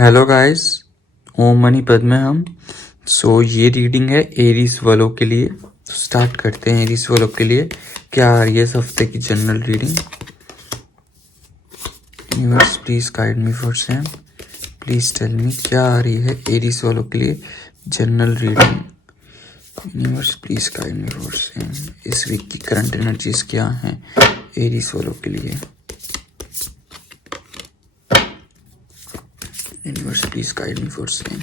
Hello guys, ओम money पद में हम। ये रीडिंग है एरीज वालों के लिए। तो स्टार्ट करते हैं एरीज वालों के लिए क्या आ रही है इस हफ्ते की general reading. Universe please guide me for same, please tell me क्या आ रही है एरीज वालों के लिए general reading. Universe please guide me for same, इस वीक की करंट एनर्जीज क्या हैं एरीज वालों के लिए। Universe please guide me for same,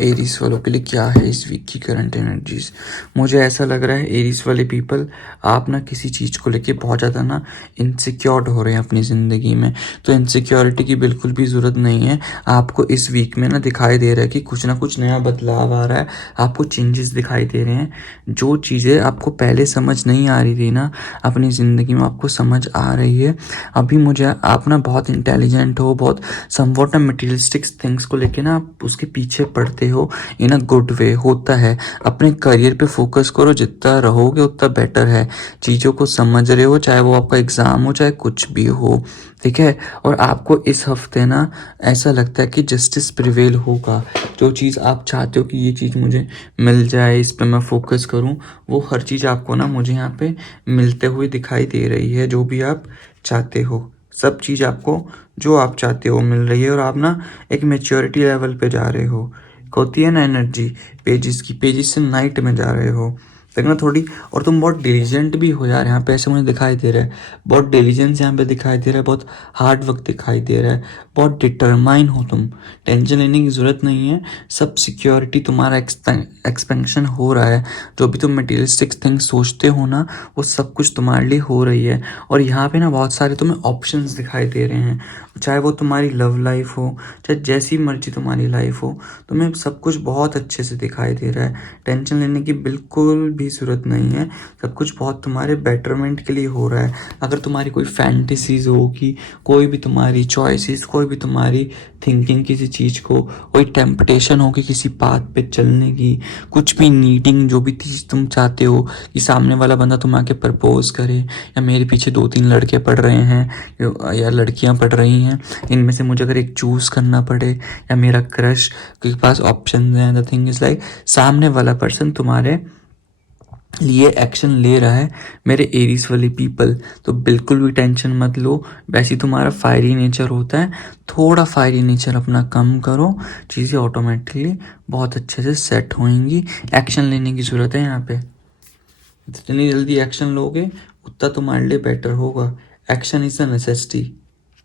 Aries वालों के लिए क्या है इस वीक की करंट एनर्जीज। मुझे ऐसा लग रहा है एरीज वाले पीपल, आप ना किसी चीज़ को लेके बहुत ज़्यादा ना इनसिक्योर्ड हो रहे हैं अपनी ज़िंदगी में। तो इनसिक्योरिटी की बिल्कुल भी ज़रूरत नहीं है। आपको इस वीक में ना दिखाई दे रहा है कि कुछ ना कुछ नया बदलाव आ रहा है, आपको चेंजेस दिखाई दे रहे हैं। जो चीज़ें आपको पहले समझ नहीं आ रही थी ना अपनी ज़िंदगी में, आपको समझ आ रही है। अभी मुझे आप ना बहुत इंटेलिजेंट हो, बहुत समवॉट मटेरियलिस्टिक थिंग्स को लेके ना आप उसके पीछे पड़ते हो इन अ गुड वे। होता है, अपने करियर पे फोकस करो, जितना रहोगे उतना बेटर है। चीज़ों को समझ रहे हो, चाहे वो आपका एग्ज़ाम हो चाहे कुछ भी हो, ठीक है। और आपको इस हफ्ते ना ऐसा लगता है कि जस्टिस प्रिवेल होगा। जो चीज़ आप चाहते हो कि ये चीज़ मुझे मिल जाए, इस पे मैं फोकस करूँ, वो हर चीज़ आपको ना मुझे यहाँ पे मिलते हुए दिखाई दे रही है। जो भी आप चाहते हो, सब चीज़ आपको जो आप चाहते हो मिल रही है। और आप ना एक मेच्योरिटी लेवल पे जा रहे हो। होती है ना एनर्जी पेजिस की, पेजिस से नाइट में जा रहे हो, देखना थोड़ी। और तुम बहुत डिलीजेंट भी हो यार, यहाँ पे ऐसे मुझे दिखाई दे रहा है। बहुत डिलीजेंस यहाँ पे दिखाई दे रहा है, बहुत हार्ड वर्क दिखाई दे रहा है, बहुत डिटरमाइन हो तुम। टेंशन लेने की ज़रूरत नहीं है, सब सिक्योरिटी तुम्हारा एक्सपेंशन हो रहा है। जो भी तुम मटेरियलिस्टिक थिंग्स सोचते हो ना, वो सब कुछ तुम्हारे लिए हो रही है। और यहाँ पे ना बहुत सारे तुम्हें ऑप्शंस दिखाई दे रहे हैं, चाहे वो तुम्हारी लव लाइफ हो, चाहे जैसी मर्जी तुम्हारी लाइफ हो, तुम्हें सब कुछ बहुत अच्छे से दिखाई दे रहा है। टेंशन लेने की बिल्कुल भी ज़रूरत नहीं है, सब कुछ बहुत तुम्हारे बेटरमेंट के लिए हो रहा है। अगर तुम्हारी कोई फैंटेसीज हो कि कोई भी तुम्हारी चॉइसेस, कोई भी तुम्हारी थिंकिंग किसी चीज़ को, कोई टेम्पटेशन हो कि किसी पाथ पे चलने की, कुछ भी नीडिंग, जो भी चीज़ तुम चाहते हो कि सामने वाला बंदा तुम आके प्रपोज करे, या मेरे पीछे 2-3 लड़के पढ़ रहे हैं या लड़कियां पढ़ रही हैं, इनमें से मुझे अगर एक चूज़ करना पड़े, या मेरा क्रश के पास ऑप्शन हैं। द थिंग इज़ लाइक, सामने वाला पर्सन तुम्हारे लिए एक्शन ले रहा है मेरे एरीज वाले पीपल। तो बिल्कुल भी टेंशन मत लो। वैसे तुम्हारा फायरी नेचर होता है, थोड़ा फायरी नेचर अपना कम करो, चीज़ें ऑटोमेटिकली बहुत अच्छे से सेट होंगी। एक्शन लेने की ज़रूरत है यहाँ पे, जितनी जल्दी एक्शन लोगे उतना तुम्हारे लिए बेटर होगा। एक्शन इज़ अ नेसेसिटी,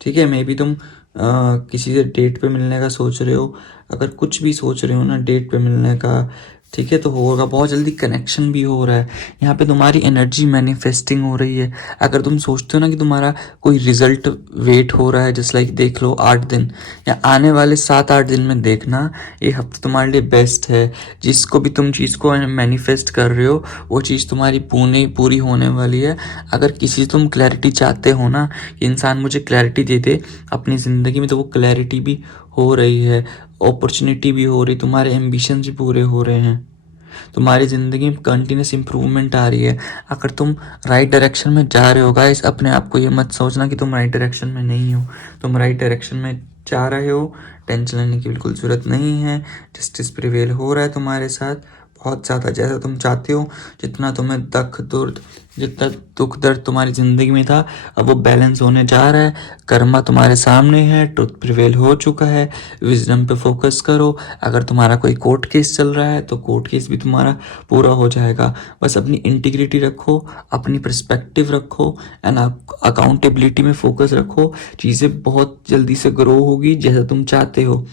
ठीक है। मे बी तुम किसी से डेट पे मिलने का सोच रहे हो, अगर कुछ भी सोच रहे हो ना डेट पे मिलने का, ठीक है, तो होगा। बहुत जल्दी कनेक्शन भी हो रहा है यहाँ पे, तुम्हारी एनर्जी मैनिफेस्टिंग हो रही है। अगर तुम सोचते हो ना कि तुम्हारा कोई रिजल्ट वेट हो रहा है, जस्ट लाइक देख लो 8 दिन या आने वाले 7-8 दिन में देखना, ये हफ्ता तुम्हारे लिए बेस्ट है। जिसको भी तुम चीज़ को मैनिफेस्ट कर रहे हो, वो चीज़ तुम्हारी पूरी होने वाली है। अगर किसी तुम क्लैरिटी चाहते हो ना कि इंसान मुझे क्लैरिटी दे दे अपनी ज़िंदगी में, तो वो क्लैरिटी भी हो रही है, अपॉर्चुनिटी भी हो रही, तुम्हारे एम्बिशंस भी पूरे हो रहे हैं, तुम्हारी ज़िंदगी में कंटिन्यूस इंप्रूवमेंट आ रही है। अगर तुम राइट डायरेक्शन में जा रहे हो गाइस, अपने आप को ये मत सोचना कि तुम राइट डायरेक्शन में नहीं हो, तुम राइट डायरेक्शन में जा रहे हो। टेंशन लेने की बिल्कुल ज़रूरत नहीं है, जस्टिस प्रिवेल हो रहा है तुम्हारे साथ बहुत ज़्यादा, जैसा तुम चाहते हो। जितना दुख दर्द तुम्हारी ज़िंदगी में था, अब वो बैलेंस होने जा रहा है। कर्मा तुम्हारे सामने है, ट्रुथ प्रिवेल हो चुका है। विजडम पे फोकस करो। अगर तुम्हारा कोई कोर्ट केस चल रहा है तो कोर्ट केस भी तुम्हारा पूरा हो जाएगा। बस अपनी इंटीग्रिटी रखो, अपनी पर्सपेक्टिव रखो, एंड अकाउंटेबिलिटी में फोकस रखो। चीज़ें बहुत जल्दी से ग्रो होगी जैसा तुम चाहते हो।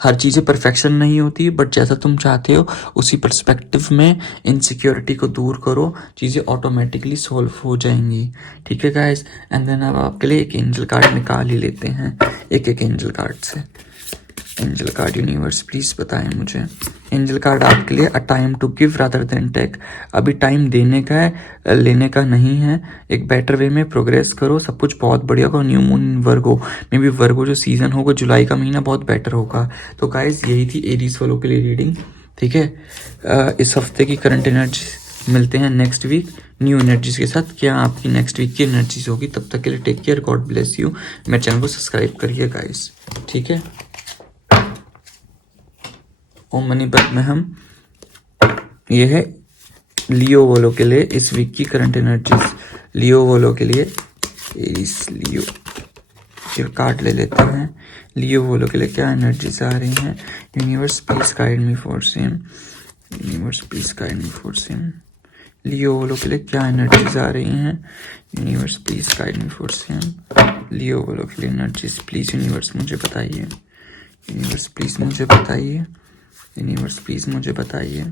हर चीज़ें परफेक्शन नहीं होती, बट जैसा तुम चाहते हो उसी पर्सपेक्टिव में इनसिक्योरिटी को दूर करो, चीज़ें ऑटोमेटिकली सॉल्व हो जाएंगी, ठीक है गाइस। एंड देन अब आपके लिए एक एंजल कार्ड निकाल ही लेते हैं, एक एंजल कार्ड से। एंजल कार्ड यूनिवर्स प्लीज़ बताएं मुझे। एंजल कार्ड आपके लिए, a time to give rather than take. अभी टाइम देने का है, लेने का नहीं है। एक बेटर वे में प्रोग्रेस करो, सब कुछ बहुत बढ़िया होगा। New moon Virgo, may be Virgo जो सीजन होगा जुलाई का महीना बहुत बेटर होगा। तो गाइज यही थी एरीज वालों के लिए रीडिंग, ठीक है। इस हफ्ते की करंट एनर्जी मिलते हैं नेक्स्ट वीक न्यू एनर्जीज के साथ। क्या आपकी नेक्स्ट वीक की एनर्जीज होगी, तब तक के लिए take care, God bless you. मेरे चैनल को सब्सक्राइब करिए गाइज, ठीक है। ओम मनी पद में हम ये है लियो वालों के लिए इस वीक की करंट एनर्जीज। लियो वालों के लिए एरीज लियो ये कार्ड ले लेते हैं। लियो वालों के लिए क्या एनर्जीज आ रही हैं? Universe please guide me for same. Universe please guide me for same. Leo वालों के लिए क्या एनर्जीज आ रही हैं? Universe please guide me for same. Leo वालों के लिए एनर्जीज प्लीज यूनिवर्स मुझे बताइए। यूनिवर्स प्लीज मुझे बताइए। यूनिवर्स प्लीज मुझे बताइए।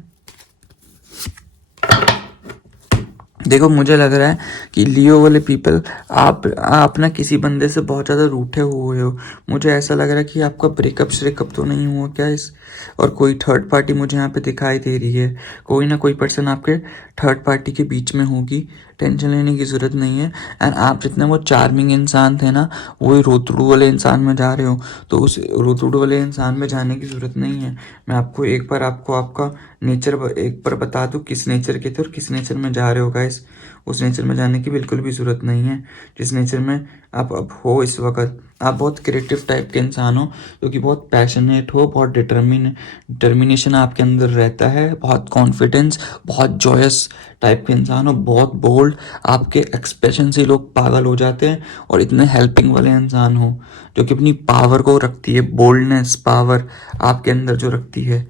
देखो मुझे लग रहा है कि लियो वाले पीपल आप ना किसी बंदे से बहुत ज़्यादा रूठे हुए हो। मुझे ऐसा लग रहा है कि आपका ब्रेकअप श्रेकअप तो नहीं हुआ क्या इस, और कोई थर्ड पार्टी मुझे यहाँ पे दिखाई दे रही है। कोई ना कोई पर्सन आपके थर्ड पार्टी के बीच में होगी, टेंशन लेने की ज़रूरत नहीं है। एंड आप जितने वो चार्मिंग इंसान थे ना, वही रोतड़ू वाले इंसान में जा रहे हो, तो उस रोतड़ू वाले इंसान में जाने की ज़रूरत नहीं है। मैं आपको एक बार आपका नेचर एक बार बता दूं किस नेचर के थे और किस नेचर में जा रहे हो गाइस। उस नेचर में जाने की बिल्कुल भी ज़रूरत नहीं है जिस नेचर में आप अब हो इस वक्त। आप बहुत क्रिएटिव टाइप के इंसान हो, जो कि बहुत पैशनेट हो, बहुत डिटर्मिनेशन आपके अंदर रहता है, बहुत कॉन्फिडेंस, बहुत जॉयस टाइप के इंसान हो, बहुत बोल्ड। आपके एक्सप्रेशन से लोग पागल हो जाते हैं। और इतने हेल्पिंग वाले इंसान हो, जो कि अपनी पावर को रखती है, बोल्डनेस पावर आपके अंदर जो रखती है।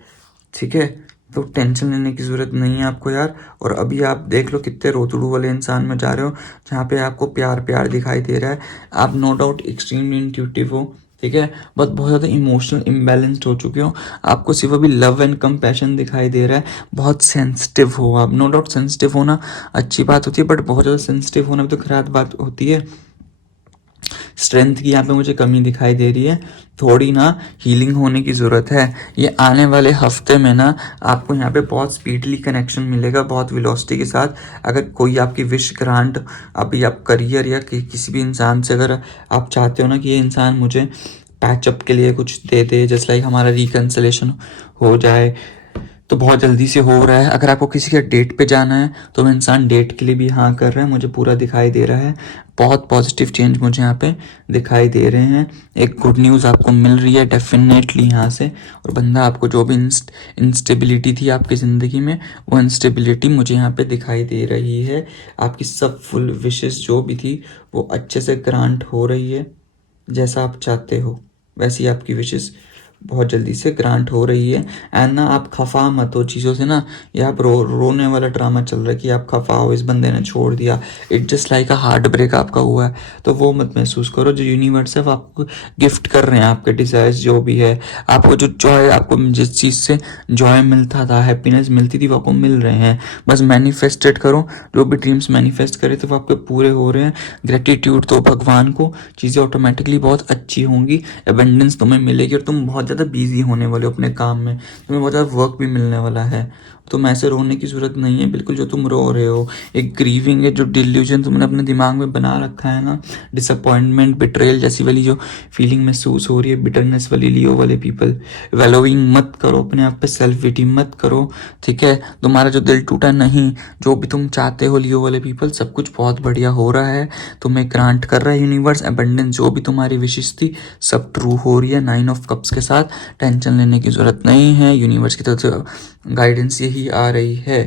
ठीक है, तो टेंशन लेने की ज़रूरत नहीं है आपको यार। और अभी आप देख लो कितने रोतड़ू वाले इंसान में जा रहे हो, जहाँ पे आपको प्यार प्यार दिखाई दे रहा है। आप नो डाउट एक्सट्रीमली इंट्यूटिव हो, ठीक है, बट बहुत ज़्यादा इमोशनल इम्बैलेंस्ड हो चुके हो। आपको सिर्फ अभी लव एंड कंपैशन दिखाई दे रहा है। बहुत सेंसिटिव हो आप, नो डाउट सेंसिटिव होना अच्छी बात होती है, बट बहुत ज़्यादा सेंसिटिव होना भी तो खराब बात होती है। स्ट्रेंथ की यहाँ पे मुझे कमी दिखाई दे रही है, थोड़ी ना हीलिंग होने की ज़रूरत है। ये आने वाले हफ्ते में ना आपको यहाँ पे बहुत स्पीडली कनेक्शन मिलेगा, बहुत वेलोसिटी के साथ। अगर कोई आपकी विश ग्रांट अभी आप करियर या किसी भी इंसान से अगर आप चाहते हो ना कि ये इंसान मुझे पैचअप के लिए कुछ दे दे, जस्ट लाइक हमारा रिकन्सिलेशन हो जाए, तो बहुत जल्दी से हो रहा है। अगर आपको किसी के डेट पे जाना है तो वो इंसान डेट के लिए भी हाँ कर रहा है, मुझे पूरा दिखाई दे रहा है। बहुत पॉजिटिव चेंज मुझे यहाँ पे दिखाई दे रहे हैं। एक गुड न्यूज़ आपको मिल रही है डेफिनेटली यहाँ से। और बंदा आपको जो भी इंस्टेबिलिटी थी आपकी ज़िंदगी में, वो इंस्टेबिलिटी मुझे यहाँ पे दिखाई दे रही है। आपकी सब फुल विशेस जो भी थी वो अच्छे से ग्रांट हो रही है। जैसा आप चाहते हो वैसी आपकी विशेस बहुत जल्दी से ग्रांट हो रही है। एंड ना आप खफा मत हो चीज़ों से ना, ये आप रोने वाला ड्रामा चल रहा है कि आप खफा हो, इस बंदे ने छोड़ दिया, it just like a heart break आपका हुआ है। तो वो मत महसूस करो। जो यूनिवर्स है वो आपको गिफ्ट कर रहे हैं आपके डिज़ायर्स जो भी है। आपको जो जॉय, आपको जिस चीज़ से जॉय मिलता था, हैप्पीनेस मिलती थी, वो आपको मिल रहे हैं। बस मैनिफेस्टेड करो, जो भी ड्रीम्स मैनिफेस्ट करे तो वो आपके पूरे हो रहे हैं। ग्रेटिट्यूड दो भगवान को, चीज़ें ऑटोमेटिकली बहुत अच्छी होंगी। एबंडेंस तुम्हें मिलेगी और तुम बहुत ज़्यादा बिजी होने वाले हो अपने काम में, तुम्हें बहुत ज़्यादा वर्क भी मिलने वाला है। तुम ऐसे रोने की ज़रूरत नहीं है बिल्कुल जो तुम रो रहे हो। एक ग्रीविंग है, जो डिल्यूजन तुमने अपने दिमाग में बना रखा है ना, डिसअपॉइंटमेंट, बिट्रेयल जैसी वाली जो फीलिंग महसूस हो रही है, बिटरनेस वाली, लियो वाले पीपल वेलोइंग मत करो अपने आप पे, सेल्फ विटी मत करो। ठीक है, तुम्हारा जो दिल टूटा नहीं, जो भी तुम चाहते हो लियो वाले पीपल, सब कुछ बहुत बढ़िया हो रहा है। तुम्हें ग्रांट कर रहा है यूनिवर्स एबंडेंस, जो भी तुम्हारी विशेष थी सब ट्रू हो रही है 9 ऑफ कप्स के साथ। टेंशन लेने की ज़रूरत नहीं है, यूनिवर्स की तरफ से गाइडेंस यही आ रही है।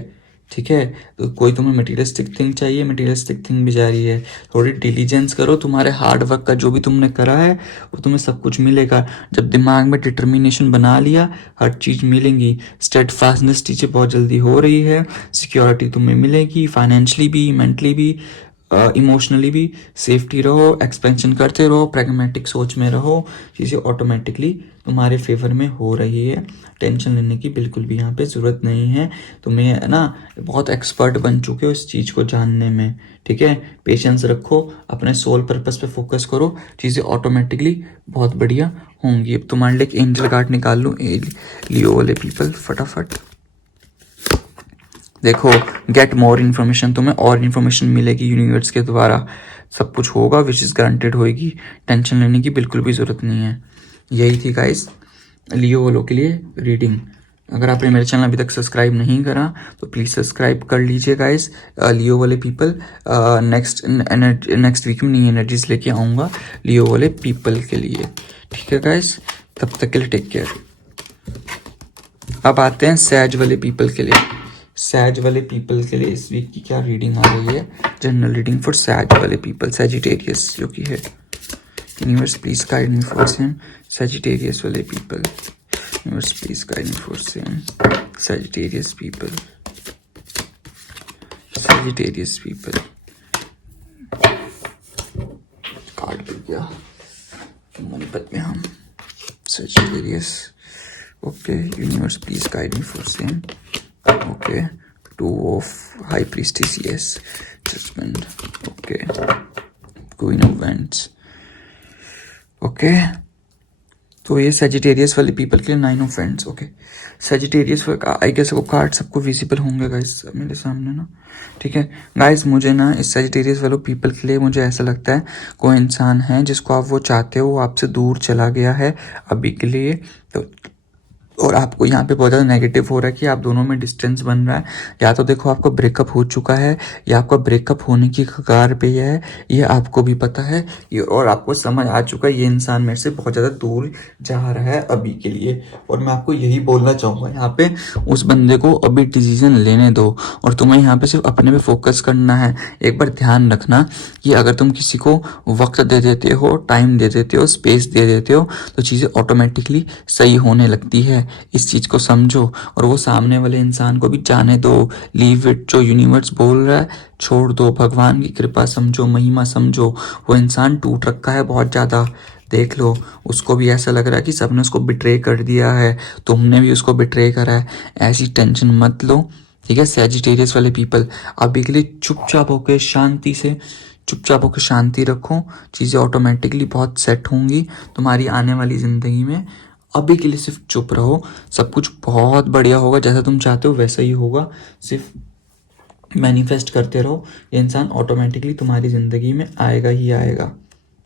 ठीक है, तो कोई तुम्हें मटीरियलिस्टिक थिंग चाहिए, मटीरियलिस्टिक थिंग भी जा रही है। थोड़ी डिलीजेंस करो, तुम्हारे हार्ड वर्क का जो भी तुमने करा है वो तुम्हें सब कुछ मिलेगा। जब दिमाग में डिटर्मिनेशन बना लिया, हर चीज़ मिलेंगी। स्टेडफास्टनेस चीज़ें बहुत जल्दी हो रही है, सिक्योरिटी तुम्हें मिलेगी, फाइनेंशियली भी, मेंटली भी, इमोशनली भी। सेफ्टी रहो, एक्सपेंशन करते रहो, प्रैग्मेटिक सोच में रहो, चीज़ें ऑटोमेटिकली तुम्हारे फेवर में हो रही है। टेंशन लेने की बिल्कुल भी यहाँ पे ज़रूरत नहीं है। तुम्हें ना बहुत एक्सपर्ट बन चुके हो इस चीज़ को जानने में। ठीक है, पेशेंस रखो, अपने सोल पर्पस पे फोकस करो, चीज़ें ऑटोमेटिकली बहुत बढ़िया होंगी। अब तुम्हारे लिए एक एंजल कार्ड निकाल लूँ, लियो वाले पीपल, फटाफट देखो। गेट मोर इन्फॉर्मेशन, तुम्हें और इन्फॉर्मेशन मिलेगी यूनिवर्स के द्वारा, सब कुछ होगा, विच इज़ गारंटेड होएगी। टेंशन लेने की बिल्कुल भी ज़रूरत नहीं है। यही थी गाइस लियो वालों के लिए रीडिंग। अगर आपने मेरे चैनल अभी तक सब्सक्राइब नहीं करा तो प्लीज़ सब्सक्राइब कर लीजिए गाइस। लियो वाले पीपल, नेक्स्ट वीक में नई एनर्जीज लेके आऊँगा लियो वाले पीपल के लिए। ठीक है गाइस, तब तक के लिए टेक केयर। अब आते हैं सैज वाले पीपल के लिए। सैज वाले पीपल के लिए इस वीक की क्या रीडिंग आ रही है? जनरल रीडिंग फॉर सैज वाले पीपल, सैजिटेरियस जो कि है। Universe please guide me for same Sagittarius वाले people. Universe please guide me for same Sagittarius people, Sagittarius people. Card मिल गया मनपत में हम Sagittarius. Okay, universe please guide me for same. Okay, 2 of High Priestess, yes. Judgment, okay. Queen of Wands, okay. तो ये Sagittarius वाले people के लिए 9 of Wands, okay. Sagittarius I guess वो कार्ड सबको विजिबल होंगे गाइस मेरे सामने ना, ठीक है गाइस। मुझे ना इस सेजिटेरियस वाले पीपल के लिए मुझे ऐसा लगता है कोई इंसान है जिसको आप वो चाहते हो, वो आपसे दूर चला गया है अभी के लिए, तो और आपको यहाँ पे बहुत ज़्यादा नेगेटिव हो रहा है कि आप दोनों में डिस्टेंस बन रहा है। या तो देखो आपको ब्रेकअप हो चुका है या आपका ब्रेकअप होने की कगार पे है, ये आपको भी पता है और आपको समझ आ चुका है ये इंसान मेरे से बहुत ज़्यादा दूर जा रहा है अभी के लिए। और मैं आपको यही बोलना चाहूँगा यहाँ पे, उस बंदे को अभी डिसीजन लेने दो और तुम्हें यहाँ पे सिर्फ अपने पे फोकस करना है। एक बार ध्यान रखना कि अगर तुम किसी को वक्त दे देते हो, टाइम दे देते हो, स्पेस दे देते हो, तो चीज़ें ऑटोमेटिकली सही होने लगती है। इस चीज़ को समझो और वो सामने वाले इंसान को भी जाने दो। लीव इट, जो यूनिवर्स बोल रहा है छोड़ दो, भगवान की कृपा समझो, महिमा समझो। वो इंसान टूट रखा है बहुत ज़्यादा, देख लो। उसको भी ऐसा लग रहा है कि सबने उसको बिट्रे कर दिया है, तुमने भी उसको बिट्रे करा है। ऐसी टेंशन मत लो, ठीक है। सैजिटेरियस वाले पीपल अभी के लिए चुपचाप होकर शांति से, चुपचाप होकर शांति रखो, चीज़ें ऑटोमेटिकली बहुत सेट होंगी तुम्हारी आने वाली ज़िंदगी में। अभी के लिए सिर्फ चुप रहो, सब कुछ बहुत बढ़िया होगा, जैसा तुम चाहते हो वैसा ही होगा। सिर्फ मैनिफेस्ट करते रहो, ये इंसान ऑटोमेटिकली तुम्हारी ज़िंदगी में आएगा ही आएगा,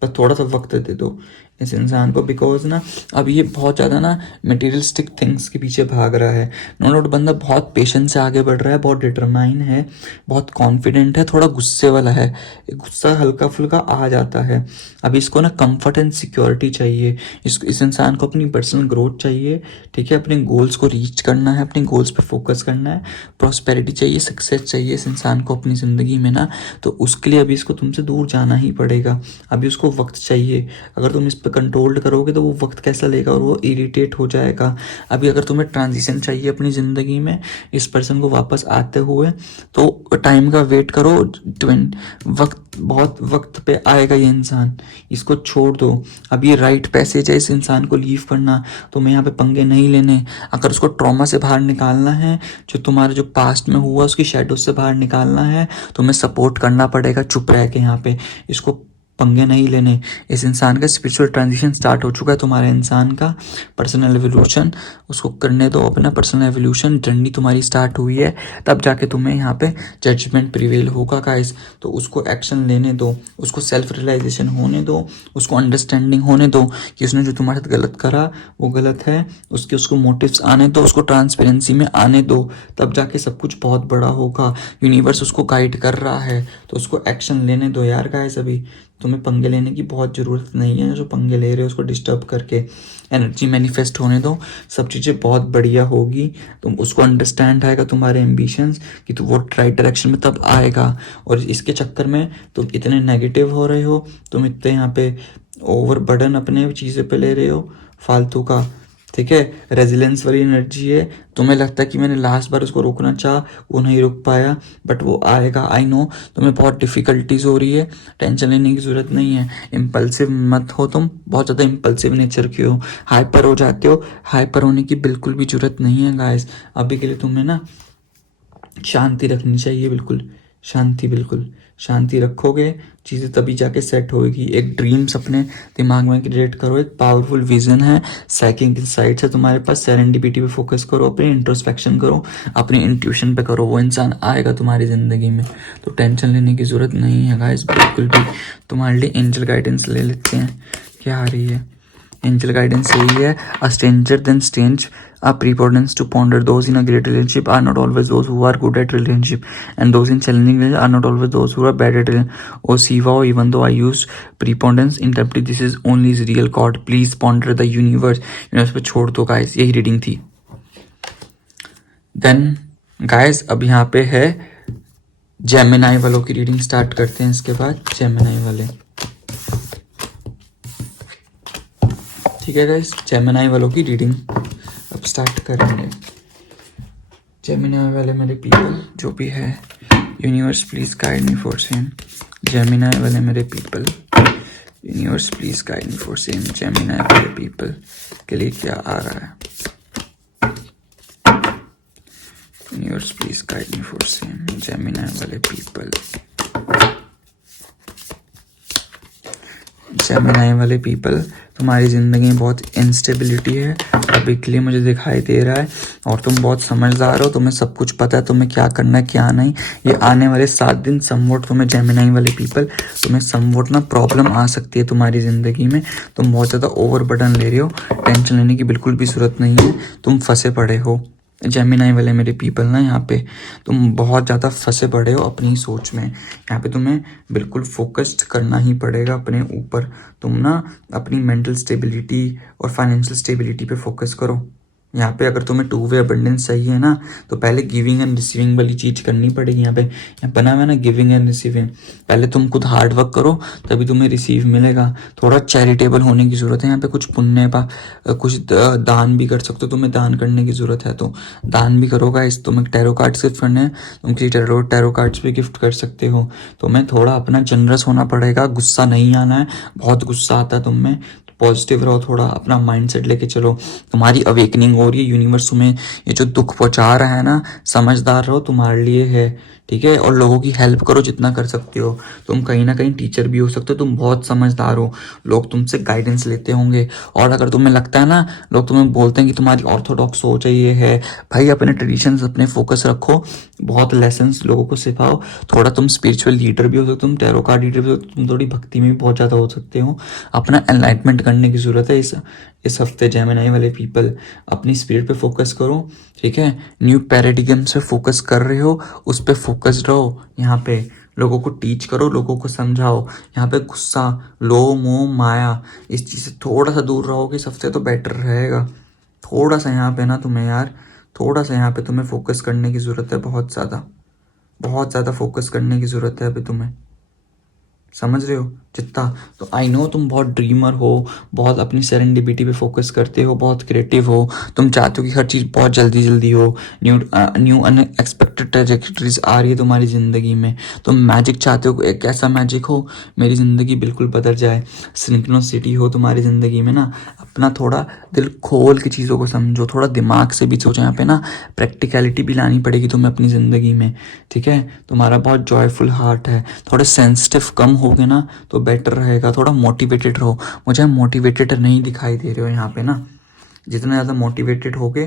पर थोड़ा सा वक्त दे दो इस इंसान को। बिकॉज ना अब ये बहुत ज़्यादा ना मटेरियलिस्टिक थिंग्स के पीछे भाग रहा है। नो डाउट बंदा बहुत पेशेंस से आगे बढ़ रहा है, बहुत डिटरमाइन है, बहुत कॉन्फिडेंट है, थोड़ा गुस्से वाला है, गुस्सा हल्का फुल्का आ जाता है। अब इसको ना कंफर्ट एंड सिक्योरिटी चाहिए, इस इंसान को अपनी पर्सनल ग्रोथ चाहिए, ठीक है। अपने गोल्स को रीच करना है, अपने गोल्स पर फोकस करना है, प्रॉस्पेरिटी चाहिए, सक्सेस चाहिए इस इंसान को अपनी ज़िंदगी में ना। तो उसके लिए अभी इसको तुमसे दूर जाना ही पड़ेगा, अभी उसको वक्त चाहिए। अगर तुम इस पर कंट्रोल करोगे तो वो वक्त कैसा लेगा और वो इरिटेट हो जाएगा। अभी अगर तुम्हें ट्रांजिशन चाहिए अपनी ज़िंदगी में इस पर्सन को वापस आते हुए, तो टाइम का वेट करो, वक्त बहुत वक्त पे आएगा ये इंसान, इसको छोड़ दो। अब ये राइट पैसेज है इस इंसान को लीव करना, तुम्हें यहाँ पे पंगे नहीं लेने। अगर उसको ट्रॉमा से बाहर निकालना है, जो तुम्हारे जो पास्ट में हुआ उसकी शेडो से बाहर निकालना है, तुम्हें सपोर्ट करना पड़ेगा चुप रह के। यहाँ पे इसको पंगे नहीं लेने। इस इंसान का स्पिरिचुअल ट्रांजिशन स्टार्ट हो चुका है, तुम्हारे इंसान का पर्सनल एवोल्यूशन, उसको करने दो अपना पर्सनल एवोल्यूशन। जर्नी तुम्हारी स्टार्ट हुई है, तब जाके तुम्हें यहाँ पे जजमेंट प्रिवेल होगा गाइस। तो उसको एक्शन लेने दो, उसको सेल्फ रियलाइजेशन होने दो, उसको अंडरस्टैंडिंग होने दो कि उसने जो तुम्हारे साथ गलत करा वो गलत है, उसको मोटिव्स आने दो, उसको ट्रांसपेरेंसी में आने दो, तब जाके सब कुछ बहुत बड़ा होगा। यूनिवर्स उसको गाइड कर रहा है, तो उसको एक्शन लेने दो यार गाइस। अभी तुम्हें पंगे लेने की बहुत ज़रूरत नहीं है, जो पंगे ले रहे हो उसको डिस्टर्ब करके एनर्जी मैनिफेस्ट होने दो, सब चीज़ें बहुत बढ़िया होगी। तुम उसको अंडरस्टैंड आएगा तुम्हारे एम्बिशंस कि तो वो राइट डायरेक्शन में तब आएगा। और इसके चक्कर में तुम इतने नेगेटिव हो रहे हो, तुम इतने यहाँ पे ओवर बर्डन अपने चीज़ें पे ले रहे हो फालतू का, ठीक है। रेजिलेंस वाली एनर्जी है, तुम्हें लगता है कि मैंने लास्ट बार उसको रोकना चाहा, वो नहीं रुक पाया, बट वो आएगा। आई नो तुम्हें बहुत डिफ़िकल्टीज हो रही है, टेंशन लेने की ज़रूरत नहीं है। इम्पल्सिव मत हो, तुम बहुत ज़्यादा इम्पल्सिव नेचर के हो, हाइपर हो जाते हो। हाइपर होने की बिल्कुल भी ज़रूरत नहीं है गाइस। अभी के लिए तुम्हें ना शांति रखनी चाहिए, बिल्कुल शांति, बिल्कुल शांति रखोगे चीज़ें तभी जाके सेट होएगी। एक ड्रीम्स अपने दिमाग में क्रिएट करो, एक पावरफुल विजन है, साइकिंग इनसाइट्स है तुम्हारे पास, सेरेंडिपिटी पे फोकस करो, अपनी इंट्रोस्पेक्शन करो, अपनी इंट्यूशन पे करो, वो इंसान आएगा तुम्हारी ज़िंदगी में। तो टेंशन लेने की ज़रूरत नहीं है गाइस बिल्कुल भी। तुम्हारे लिए एंजल गाइडेंस ले लेते हैं, क्या आ रही है? एंजल गाइडेंस यही है, a stranger then strange, a preponderance to ponder. Those in a great relationship are not always those who are good at relationship, and those in challenging relationship are not always those who are bad at relationship. Oh Siva, even though I used preponderance interpret, this is only is real God. Please ponder the universe. पे छोड़ दो guys, यही reading थी। Then guys अब यहाँ पे है Gemini वालों की रीडिंग स्टार्ट करते हैं। इसके बाद जेमिनाई वाले, ठीक है गाइस, जेमिनाई वालों की रीडिंग अब स्टार्ट करेंगे। जेमिनाई वाले मेरे पीपल जो भी है, universe please guide me for same. Gemini वाले मेरे people, universe please guide me for same. Gemini वाले पीपल के लिए क्या आ रहा है? Universe please guide me for same. Gemini वाले पीपल, जेमिनाई वाले पीपल, तुम्हारी ज़िंदगी में बहुत इंस्टेबिलिटी है अभी के लिए मुझे दिखाई दे रहा है, और तुम बहुत समझदार हो, तुम्हें सब कुछ पता है तुम्हें क्या करना है क्या नहीं। ये आने वाले 7 दिन समवोट तुम्हें, जेमिनाई वाले पीपल, तुम्हें समवोट ना प्रॉब्लम आ सकती है तुम्हारी ज़िंदगी में। तुम बहुत ज़्यादा ओवरबर्डन ले रहे हो, टेंशन लेने की बिल्कुल भी ज़रूरत नहीं है, तुम फंसे पड़े हो। जेमिनाई वाले मेरे पीपल ना, यहाँ पे तुम बहुत ज़्यादा फंसे पड़े हो अपनी ही सोच में। यहाँ पे तुम्हें बिल्कुल फोकस्ड करना ही पड़ेगा अपने ऊपर। तुम ना अपनी मेंटल स्टेबिलिटी और फाइनेंशियल स्टेबिलिटी पे फोकस करो। यहाँ पे अगर तुम्हें टू वे अबंडेंस चाहिए ना, तो पहले गिविंग एंड रिसीविंग वाली चीज़ करनी पड़ेगी। यहाँ बना हुआ है ना, गिविंग एंड रिसीविंग। पहले तुम खुद हार्ड वर्क करो, तभी तुम्हें रिसीव मिलेगा। थोड़ा चैरिटेबल होने की ज़रूरत है यहाँ पे, कुछ पुण्य पा कुछ दान भी कर सकते हो, तुम्हें दान करने की ज़रूरत है तो दान भी करोगा। इस तुम्हें टैरो कार्ड्स गिफ्ट करने हैं, तुम किसी टैरो कार्ड्स भी गिफ्ट कर सकते हो। तुम्हें थोड़ा अपना जनरस होना पड़ेगा, गुस्सा नहीं आना है, बहुत गुस्सा आता है तुम में। पॉजिटिव रहो, थोड़ा अपना माइंडसेट लेके चलो। तुम्हारी अवेकनिंग हो रही है, यूनिवर्स तुम्हें ये जो दुख पहुंचा रहा है ना, समझदार रहो, तुम्हारे लिए है, ठीक है। और लोगों की हेल्प करो जितना कर सकते हो। तुम कहीं ना कहीं टीचर भी हो सकते हो, तुम बहुत समझदार हो, लोग तुमसे गाइडेंस लेते होंगे। और अगर तुम्हें लगता है ना, लोग तुम्हें बोलते हैं कि तुम्हारी ऑर्थोडॉक्स सोच ये है, भाई अपने ट्रेडिशंस अपने फोकस रखो, बहुत लेसन्स लोगों को सिखाओ। थोड़ा तुम स्पिरिचुअल लीडर भी हो सकते हो, तुम टैरो कार्ड रीडर भी हो सकते हो, तुम थोड़ी भक्ति में भी बहुत ज़्यादा हो सकते हो। अपना एनलाइटमेंट करने की ज़रूरत है इस हफ्ते। जेमिनाई वाले पीपल अपनी स्पिरिट पे फोकस करो, ठीक है। न्यू पैराडिगम्स पे फोकस कर रहे हो, उस पर फोकस रहो। यहाँ पे लोगों को टीच करो, लोगों को समझाओ। यहाँ पे गुस्सा, लोभ, मोह, माया, इस चीज़ से थोड़ा सा दूर रहोगे इस हफ्ते तो बेटर रहेगा। थोड़ा सा यहाँ पे ना तुम्हें यार, थोड़ा सा यहाँ पे तुम्हें फोकस करने की ज़रूरत है, बहुत ज़्यादा फोकस करने की ज़रूरत है अभी तुम्हें, समझ रहे हो जितना। तो आई नो तुम बहुत ड्रीमर हो, बहुत अपनी सेरेंडिपिटी पे फोकस करते हो, बहुत क्रिएटिव हो, तुम चाहते हो कि हर चीज़ बहुत जल्दी जल्दी हो। न्यू अनएक्सपेक्टेड ट्रैजेक्टरीज आ रही है तुम्हारी ज़िंदगी में। तुम मैजिक चाहते हो, एक ऐसा मैजिक हो मेरी ज़िंदगी बिल्कुल बदल जाए, सिंक्रोनिसिटी हो तुम्हारी ज़िंदगी में ना। अपना थोड़ा दिल खोल के चीज़ों को समझो, थोड़ा दिमाग से भी सोचो। यहाँ पे ना प्रैक्टिकलिटी भी लानी पड़ेगी तुम्हें अपनी ज़िंदगी में, ठीक है। तुम्हारा बहुत जॉयफुल हार्ट है, थोड़े सेंसिटिव कम होगे ना तो बेटर रहेगा। थोड़ा मोटिवेटेड रहो, मुझे मोटिवेटेड नहीं दिखाई दे रहे हो यहाँ पे ना। जितना ज़्यादा मोटिवेटेड होगे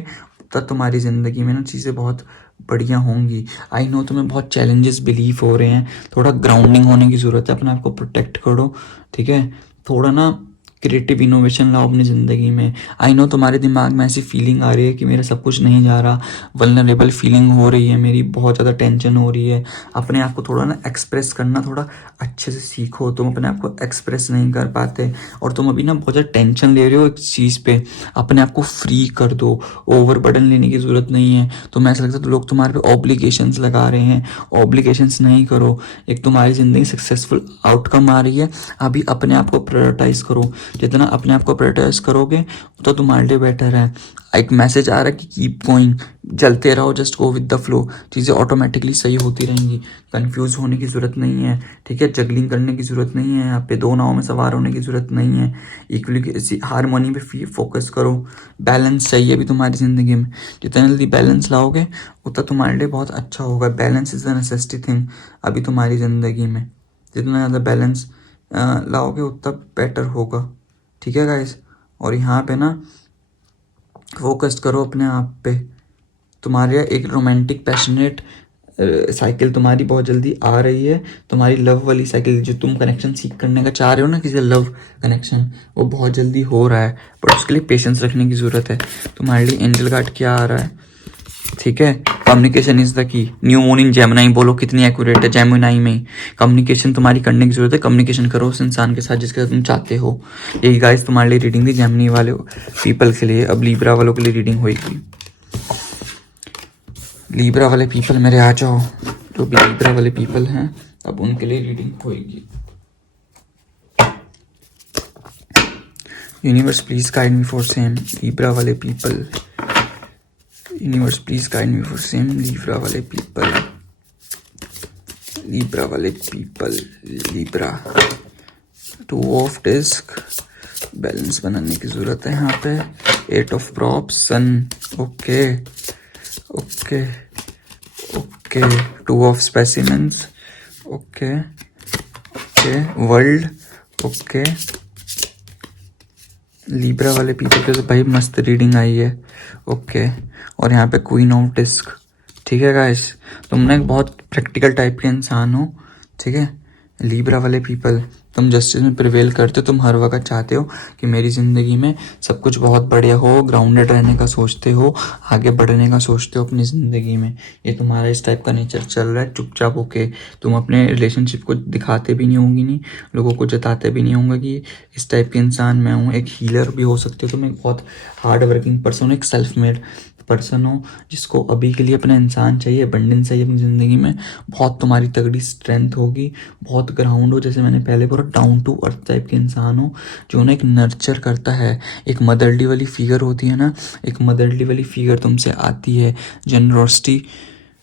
तब तुम्हारी ज़िंदगी में ना चीज़ें बहुत बढ़िया होंगी। आई नो तुम्हें बहुत चैलेंजेस बिलीव हो रहे हैं, थोड़ा ग्राउंडिंग होने की ज़रूरत है, अपने आप को प्रोटेक्ट करो, ठीक है। थोड़ा ना क्रिएटिव इनोवेशन लाओ अपनी ज़िंदगी में। आई नो तुम्हारे दिमाग में ऐसी फीलिंग आ रही है कि मेरा सब कुछ नहीं जा रहा, वल्नरेबल फीलिंग हो रही है मेरी, बहुत ज़्यादा टेंशन हो रही है। अपने आप को थोड़ा ना एक्सप्रेस करना थोड़ा अच्छे से सीखो। तुम अपने आप को एक्सप्रेस नहीं कर पाते, और तुम अभी ना बहुत ज़्यादा टेंशन ले रहे हो एक चीज़ पे। अपने आप को फ्री कर दो, ओवर बर्डन लेने की ज़रूरत नहीं है। तुम्हें ऐसा लगता है तो लोग तुम्हारे पे ऑब्लिगेशंस लगा रहे हैं, ऑब्लिगेशंस नहीं करो। एक तुम्हारी ज़िंदगी सक्सेसफुल आउटकम आ रही है, अभी अपने आप को प्रायोरिटाइज करो। जितना अपने आप को प्रायोरिटाइज करोगे तो तुम्हारे लिए बेटर है। एक मैसेज आ रहा है कि कीप गोइंग, चलते रहो, just go with the flow, चीज़ें ऑटोमेटिकली सही होती रहेंगी। कंफ्यूज होने की ज़रूरत नहीं है, ठीक है। जगलिंग करने की ज़रूरत नहीं है, यहाँ पे दो नाव में सवार होने की ज़रूरत नहीं है। इक्वली हारमोनी पे फोकस करो, बैलेंस चाहिए अभी तुम्हारी ज़िंदगी में। जितना जल्दी बैलेंस लाओगे उतना तुम्हारे लिए बहुत अच्छा होगा। Balance is the necessity thing अभी तुम्हारी ज़िंदगी में। जितना ज़्यादा बैलेंस लाओगे उतना बेटर होगा, ठीक है गाइस। और यहाँ पे ना फोकस करो अपने आप पे। तुम्हारे एक रोमांटिक पैशनेट साइकिल तुम्हारी बहुत जल्दी आ रही है, तुम्हारी लव वाली साइकिल, जो तुम कनेक्शन सीख करने का चाह रहे हो ना, किसी लव कनेक्शन, वो बहुत जल्दी हो रहा है, पर उसके लिए पेशेंस रखने की ज़रूरत है। तुम्हारे लिए एंजल कार्ड क्या आ रहा है, ठीक है। Communication is the key. New moon in Gemini, बोलो कितनी एक्यूरेट है। जेमिनाई में कम्युनिकेशन तुम्हारी करने की जरूरत है, कम्युनिकेशन करो उस इंसान के साथ जिसके साथ तुम चाहते हो। यही गाइस तुम्हारे लिए रीडिंग थी जेमिनी वाले पीपल के लिए। अब लिब्रा वालों के लिए रीडिंग होगी। लीब्रा वाले पीपल मेरे आ जाओ, जो भी लीब्रा वाले पीपल हैं अब उनके लिए रीडिंग होएगी। Universe please guide me for same Libra वाले people. Universe please guide me for same Libra वाले पीपल। लीब्रा वाले people, Libra. Two of disc, balance बनाने की जरूरत है यहाँ पे। Eight of props, sun, okay okay okay. Two of specimens, okay okay. World, okay. Libra वाले people के तो भाई मस्त रीडिंग आई है, ओके। और यहाँ पे क्वीन ऑफ डिस्क, ठीक है गाइस। तुम ना एक बहुत प्रैक्टिकल टाइप के इंसान हो, ठीक है। लीब्रा वाले पीपल, तुम जस्टिस में प्रिवेल करते हो, तुम हर वक्त चाहते हो कि मेरी ज़िंदगी में सब कुछ बहुत बढ़िया हो, ग्राउंडेड रहने का सोचते हो, आगे बढ़ने का सोचते हो अपनी ज़िंदगी में। ये तुम्हारा इस टाइप का नेचर चल रहा है। चुपचाप होके तुम अपने रिलेशनशिप को दिखाते भी नहीं होंगी, नहीं लोगों को जताते भी नहीं होंगे कि इस टाइप के इंसान मैं हूँ। एक हीलर भी हो सकते हो तुम, एक बहुत हार्ड वर्किंग पर्सन, एक सेल्फ मेड पर्सन हो जिसको अभी के लिए अपना इंसान चाहिए, अबंडेंस चाहिए अपनी ज़िंदगी में। बहुत तुम्हारी तगड़ी स्ट्रेंथ होगी, बहुत ग्राउंड हो, जैसे मैंने पहले बोला डाउन टू अर्थ टाइप के इंसान हो, जो ना एक नर्चर करता है। एक मदरली वाली फिगर होती है ना, एक मदरली वाली फिगर तुमसे आती है। जनरोसिटी,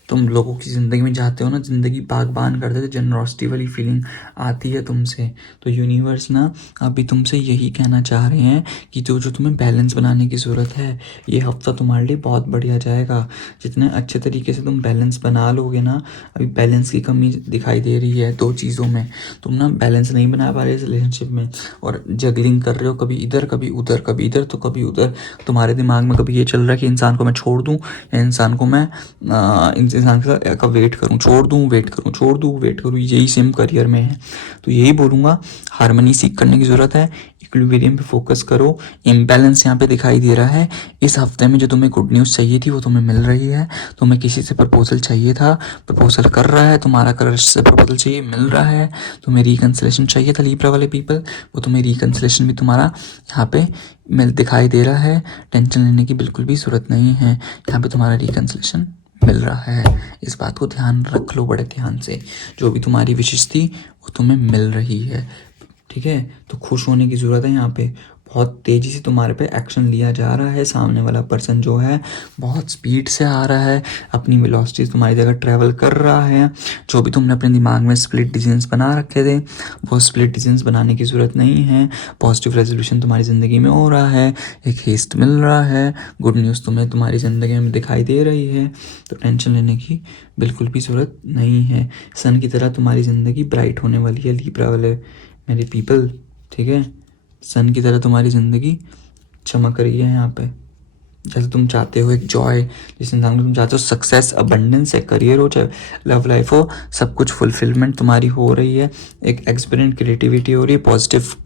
तुम लोगों की ज़िंदगी में जाते हो ना, ज़िंदगी बागबान करते हो, जनरोसिटी वाली फीलिंग आती है तुमसे। तो यूनिवर्स ना अभी तुमसे यही कहना चाह रहे हैं कि जो जो तुम्हें बैलेंस बनाने की ज़रूरत है, ये हफ्ता तुम्हारे लिए बहुत बढ़िया जाएगा। जितने अच्छे तरीके से तुम बैलेंस बना लोगे ना, अभी बैलेंस की कमी दिखाई दे रही है दो चीज़ों में। तुम ना बैलेंस नहीं बना पा रहे इस रिलेशनशिप में, और जगलिंग कर रहे हो, कभी इधर कभी उधर, कभी इधर तो कभी उधर। तुम्हारे दिमाग में कभी ये चल रहा है कि इंसान को मैं छोड़ दूँ, या इंसान को मैं इंसान का वेट करूं, छोड़ दूं वेट करूं, छोड़ दूं वेट करूं, यही सेम करियर में है। तो यही बोलूँगा, हारमनी सीख करने की ज़रूरत है, इक्विलिब्रियम पे फोकस करो। इम्बैलेंस यहाँ पे दिखाई दे रहा है। इस हफ्ते में जो तुम्हें गुड न्यूज़ चाहिए थी वो तुम्हें मिल रही है। तुम्हें किसी से प्रपोजल चाहिए था, प्रपोजल कर रहा है, तुम्हारा क्रश से प्रपोजल चाहिए, मिल रहा है। तुम्हें रिकन्सिलेशन चाहिए था लीब्रा वाले पीपल, वो तुम्हें रिकन्सिलेशन भी तुम्हारा यहाँ पे मिल दिखाई दे रहा है। टेंशन लेने की बिल्कुल भी ज़रूरत नहीं है, यहाँ पे तुम्हारा रिकन्सिलेशन मिल रहा है। इस बात को ध्यान रख लो बड़े ध्यान से, जो भी तुम्हारी विशेष थी वो तुम्हें मिल रही है, ठीक है। तो खुश होने की ज़रूरत है यहाँ पे। बहुत तेज़ी से तुम्हारे पे एक्शन लिया जा रहा है। सामने वाला पर्सन जो है बहुत स्पीड से आ रहा है, अपनी वेलोसिटी तुम्हारी जगह ट्रैवल कर रहा है। जो भी तुमने अपने दिमाग में स्प्लिट डिसीजंस बना रखे थे, वो स्प्लिट डिसीजंस बनाने की ज़रूरत नहीं है। पॉजिटिव रेजोल्यूशन तुम्हारी ज़िंदगी में हो रहा है, एक हेस्ट मिल रहा है, गुड न्यूज़ तुम्हें तुम्हारी ज़िंदगी में दिखाई दे रही है। तो टेंशन लेने की बिल्कुल भी ज़रूरत नहीं है। सन की तरह तुम्हारी ज़िंदगी ब्राइट होने वाली है लीब्रा वाले मेरे पीपल, ठीक है। सन की तरह तुम्हारी ज़िंदगी चमक रही है यहाँ पे। जैसे तुम चाहते हो एक जॉय, जिस इंसान को तुम चाहते हो सक्सेस, अबंडेंस, एक करियर हो चाहे लव लाइफ हो, सब कुछ फुलफिलमेंट तुम्हारी हो रही है। एक एक्सपीरियंट क्रिएटिविटी हो रही है।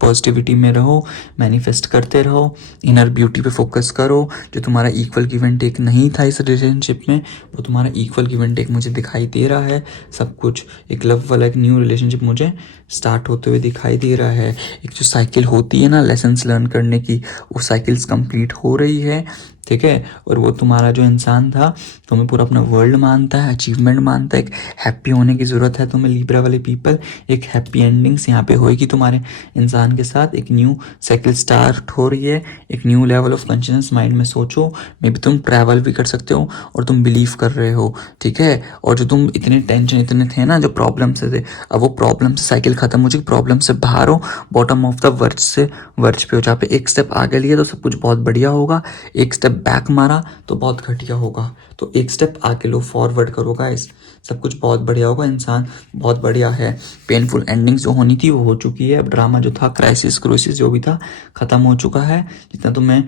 पॉजिटिविटी में रहो, मैनिफेस्ट करते रहो, इनर ब्यूटी पे फोकस करो। जो तुम्हारा इक्वल गिव एंड टेक नहीं था इस रिलेशनशिप में, वो तुम्हारा इक्वल गिव एंड टेक मुझे दिखाई दे रहा है। सब कुछ एक लव वाला एक न्यू रिलेशनशिप मुझे स्टार्ट होते हुए दिखाई दे रहा है। एक जो साइकिल होती है ना लेसन्स लर्न करने की, वो साइकिल्स कंप्लीट हो रही है, ठीक है। और वो तुम्हारा जो इंसान था तुम्हें पूरा अपना वर्ल्ड मानता है, अचीवमेंट मानता है। एक हैप्पी होने की ज़रूरत है तुम्हें लीब्रा वाले पीपल। एक हैप्पी एंडिंग्स यहाँ पे होएगी तुम्हारे इंसान के साथ। एक न्यू साइकिल स्टार्ट हो रही है, एक new level of consciousness mind में सोचो। मे बी तुम ट्रैवल भी कर सकते हो और तुम बिलीव कर रहे हो, ठीक है। और जो तुम इतने टेंशन इतने थे ना, जो प्रॉब्लम से थे, अब वो प्रॉब्लम से साइकिल खत्म हो जाएगी, प्रॉब्लम से बाहर हो, बॉटम ऑफ द वर्च से वर्च पे हो। जहाँ पे एक स्टेप आगे लिया तो सब कुछ बहुत बढ़िया होगा, एक स्टेप बैक मारा तो बहुत घटिया होगा। तो एक स्टेप आगे लो, फॉरवर्ड करो गाइस, सब कुछ बहुत बढ़िया होगा। इंसान बहुत बढ़िया है। पेनफुल एंडिंग्स जो होनी थी वो हो चुकी है। अब ड्रामा जो था, क्राइसिस क्रोसिस जो भी था, ख़त्म हो चुका है। जितना तुम्हें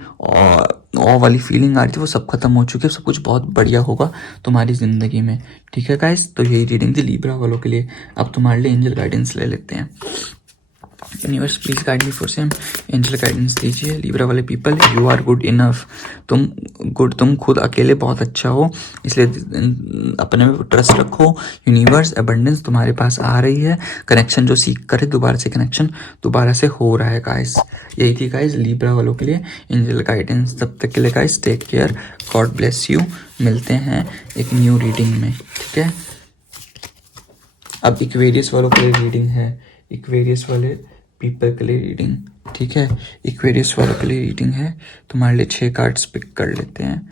ऑ वाली फीलिंग आ रही थी वो सब खत्म हो चुकी है। सब कुछ बहुत बढ़िया होगा तुम्हारी ज़िंदगी में, ठीक है गाइस। तो यही रीडिंग थी लीब्रा वालों के लिए। अब तुम्हारे लिए एंजल गाइडेंस ले लेते हैं। Universe please guide me for same, angel guidance दीजिए। लिब्रा वाले people, you are good enough, तुम खुद अकेले बहुत अच्छा हो, इसलिए अपने में ट्रस्ट रखो। यूनिवर्स अबंडेंस तुम्हारे पास आ रही है, कनेक्शन जो सीख करे दोबारा से कनेक्शन दोबारा से हो रहा है गाइस। यही थी गाइस लिब्रा वालों के लिए एंजल गाइडेंस। तब तक के लिए guys take care, God bless you. मिलते हैं एक न्यू रीडिंग में, ठीक है। अब इक्वेरियस वालों के लिए रीडिंग है, इक्वेरियस वाले पीपल के लिए रीडिंग, ठीक है। इक्वेरियस वालों के लिए रीडिंग है। तुम्हारे लिए 6 कार्ड्स पिक कर लेते हैं।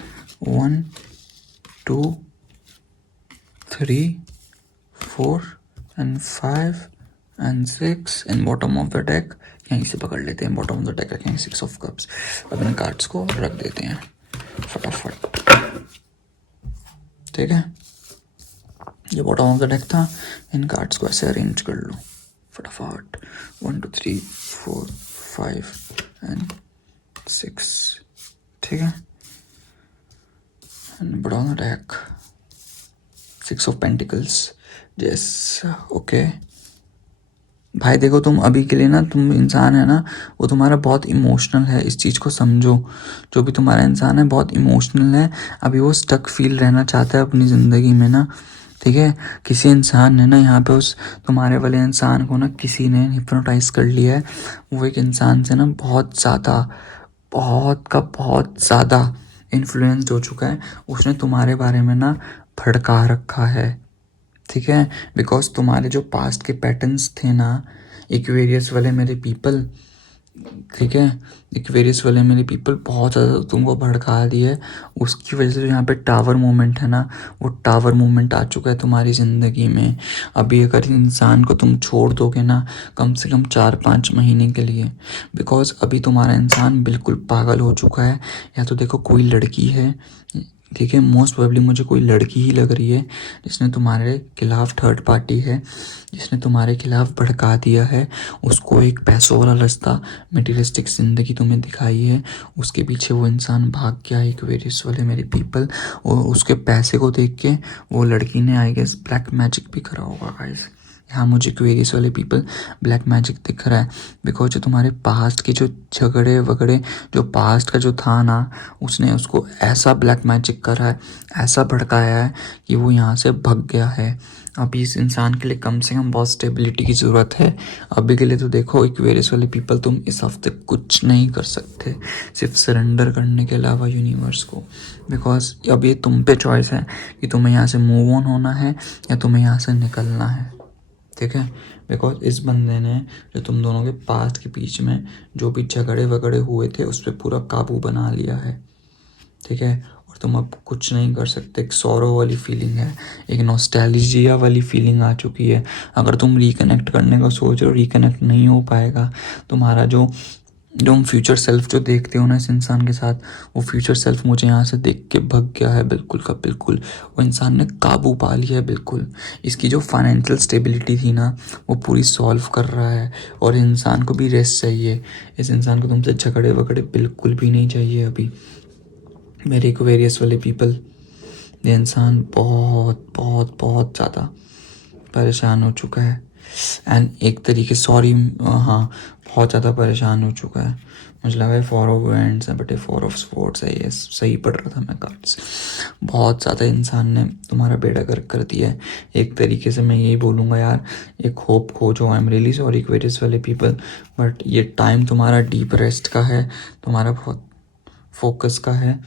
1 2 3 4 and 5 and 6 and bottom of the deck यहीं से पकड़ लेते हैं। बॉटम ऑफ द डेक रखेंगे 6 ऑफ कप्स। अपने कार्ड्स को रख देते हैं फटाफट, ठीक है। ये बॉटम ऑफ द डेक था, इन कार्ड्स को ऐसे अरेंज कर लो फटाफट। 1 2 3 4 5 एंड 6, ठीक है। And bottom of the deck 6 of pentacles, yes, okay. भाई देखो, तुम अभी के लिए ना, तुम इंसान है ना, वो तुम्हारा बहुत इमोशनल है, इस चीज़ को समझो। जो भी तुम्हारा इंसान है बहुत इमोशनल है, अभी वो स्टक फील रहना चाहता है अपनी ज़िंदगी में ना, ठीक है। किसी इंसान ने ना यहाँ पे उस तुम्हारे वाले इंसान को ना किसी ने हिप्नोटाइज कर लिया है। वो एक इंसान से ना बहुत ज़्यादा इन्फ्लुएंस्ड हो चुका है। उसने तुम्हारे बारे में ना भड़का रखा है, ठीक है। बिकॉज तुम्हारे जो पास्ट के पैटर्न्स थे ना, इक्वेरियस वाले मेरे पीपल, ठीक है, इक्वेरियस वाले मेरे पीपल बहुत ज़्यादा तुमको भड़का दिए। उसकी वजह से जो यहाँ पे टावर मूवमेंट है ना, वो टावर मूवमेंट आ चुका है तुम्हारी ज़िंदगी में। अभी अगर इंसान को तुम छोड़ दोगे ना कम से कम 4-5 महीने के लिए, बिकॉज अभी तुम्हारा इंसान बिल्कुल पागल हो चुका है। या तो देखो कोई लड़की है, ठीक है, मोस्ट प्रोबेबली मुझे कोई लड़की ही लग रही है जिसने तुम्हारे खिलाफ, थर्ड पार्टी है जिसने तुम्हारे खिलाफ भड़का दिया है। उसको एक पैसों वाला रास्ता, मटेरियलिस्टिक ज़िंदगी तुम्हें दिखाई है, उसके पीछे वो इंसान भाग गया है, इक्वेरियस वाले मेरे पीपल। और उसके पैसे को देख के वो लड़की ने आई गेस ब्लैक मैजिक भी करा होगा गाइस। यहाँ मुझे इक्वेरियस वाले पीपल ब्लैक मैजिक दिख रहा है। बिकॉज जो तुम्हारे पास्ट के जो झगड़े वगड़े, जो पास्ट का जो था ना, उसने उसको ऐसा ब्लैक मैजिक करा है, ऐसा भड़काया है कि वो यहाँ से भग गया है। अभी इस इंसान के लिए कम से कम बहुत स्टेबिलिटी की ज़रूरत है। अभी के लिए तो देखो इक्वेरियस वाले पीपल, तुम इस हफ्ते कुछ नहीं कर सकते सिर्फ सरेंडर करने के अलावा यूनिवर्स को। बिकॉज अब ये तुम पे चॉइस है कि तुम्हें यहाँ से मूव ऑन होना है या तुम्हें यहाँ से निकलना है, ठीक है। बिकॉज इस बंदे ने जो तुम दोनों के पास्ट के बीच में जो भी झगड़े वगड़े हुए थे उस पर पूरा काबू बना लिया है, ठीक है। और तुम अब कुछ नहीं कर सकते। एक सौरो वाली फीलिंग है, एक नॉस्टैल्जिया वाली फीलिंग आ चुकी है। अगर तुम रिकनेक्ट करने का सोच रहे हो, रिकनेक्ट नहीं हो पाएगा। तुम्हारा जो तुम फ्यूचर सेल्फ जो देखते हो ना इस इंसान के साथ, वो फ्यूचर सेल्फ मुझे यहाँ से देख के भग गया है बिल्कुल का बिल्कुल। वो इंसान ने काबू पा लिया है बिल्कुल। इसकी जो फाइनेंशियल स्टेबिलिटी थी ना, वो पूरी सॉल्व कर रहा है। और इंसान को भी रेस्ट चाहिए। इस इंसान को तुमसे झगड़े वगड़े बिल्कुल भी नहीं चाहिए अभी। मेरे इक्वेरियस वाले पीपल, ये इंसान बहुत बहुत बहुत ज़्यादा परेशान हो चुका है। एंड एक तरीके, सॉरी, हाँ, बहुत ज़्यादा परेशान हो चुका है। मुझे लगा है 4 ऑफ वैंड्स है, बट ये 4 ऑफ स्वॉर्ड्स है। ये सही पढ़ रहा था मैं कार्ड्स। बहुत ज़्यादा इंसान ने तुम्हारा बेड़ा गर्क कर दिया है। एक तरीके से मैं यही बोलूँगा यार, एक होप खोजो। I am really sorry Aquarius वाले पीपल, बट ये टाइम तुम्हारा डीप रेस्ट का है, तुम्हारा बहुत फोकस का है,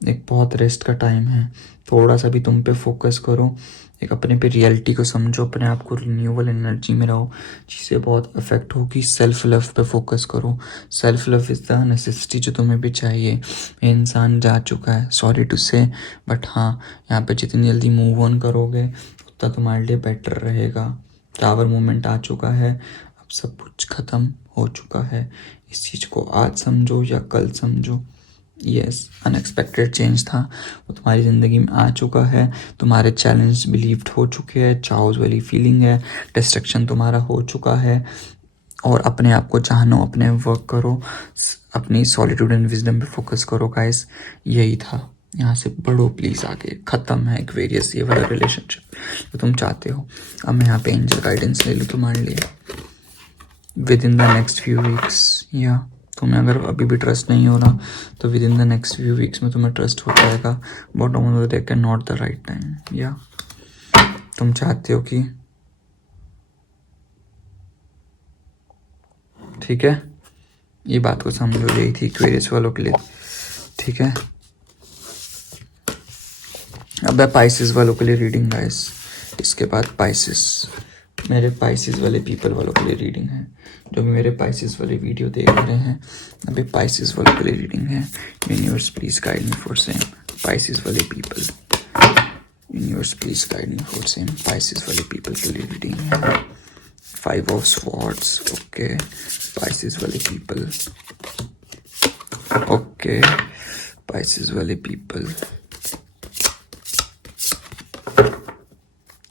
एक बहुत रेस्ट का टाइम है। थोड़ा सा भी तुम पे फोकस करो, एक अपने पे रियलिटी को समझो, अपने आप को रिन्यूअल एनर्जी में रहो, जिससे बहुत अफेक्ट होगी। सेल्फ लव पे फोकस करो। Self love is the necessity जो तुम्हें भी चाहिए। ये इंसान जा चुका है, सॉरी टू से, बट हाँ, यहाँ पे जितनी जल्दी मूव ऑन करोगे उतना तुम्हारे लिए बेटर रहेगा। टावर मोमेंट आ चुका है, अब सब कुछ ख़त्म हो चुका है। इस चीज़ को आज समझो या कल समझो। यस, अनएक्सपेक्टेड चेंज था, वो तुम्हारी ज़िंदगी में आ चुका है। तुम्हारे चैलेंज बिलीव्ड हो चुके हैं, चाउज वाली फीलिंग है, डिस्ट्रक्शन तुम्हारा हो चुका है। और अपने आप को जानो, अपने वर्क करो, अपनी सॉलिट्यूड एंड विजडम पे फोकस करो गाइस। यही था, यहाँ से बढ़ो प्लीज़ आगे। ख़त्म है इक्वेरियस ये वाला रिलेशनशिप जो तुम चाहते हो। अब मैं यहाँ पे एंजल गाइडेंस ले लूँ तुम्हारे लिए। With in the next few weeks, या तुम्हें अगर अभी भी ट्रस्ट नहीं हो रहा तो with in the next few weeks में तुम्हें ट्रस्ट हो जाएगा, bottom of the deck and not the right time. या तुम चाहते हो कि, ठीक है, ये बात को समझो, यही थी एक्वेरियस वालों के लिए, ठीक है। अब है पाइसेस वालों के लिए रीडिंग गाइस, इसके बाद पाइसेस, मेरे पाइसेस वाले पीपल वालों के लिए रीडिंग है, जो भी मेरे पाइसेस वाले वीडियो देख रहे हैं, अभी पाइसेस वालों के लिए रीडिंग है। Universe please guide me for same Pisces वाले people, universe please guide me for same Pisces वाले पीपल के लिए रीडिंग है। 5 ऑफ स्वॉर्ड्स, ओके, पाइसेस वाले पीपल, ओके, पाइसेस वाले पीपल,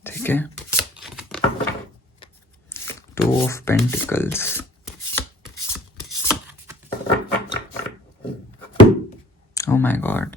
ठीक है। 2 of pentacles, oh my God,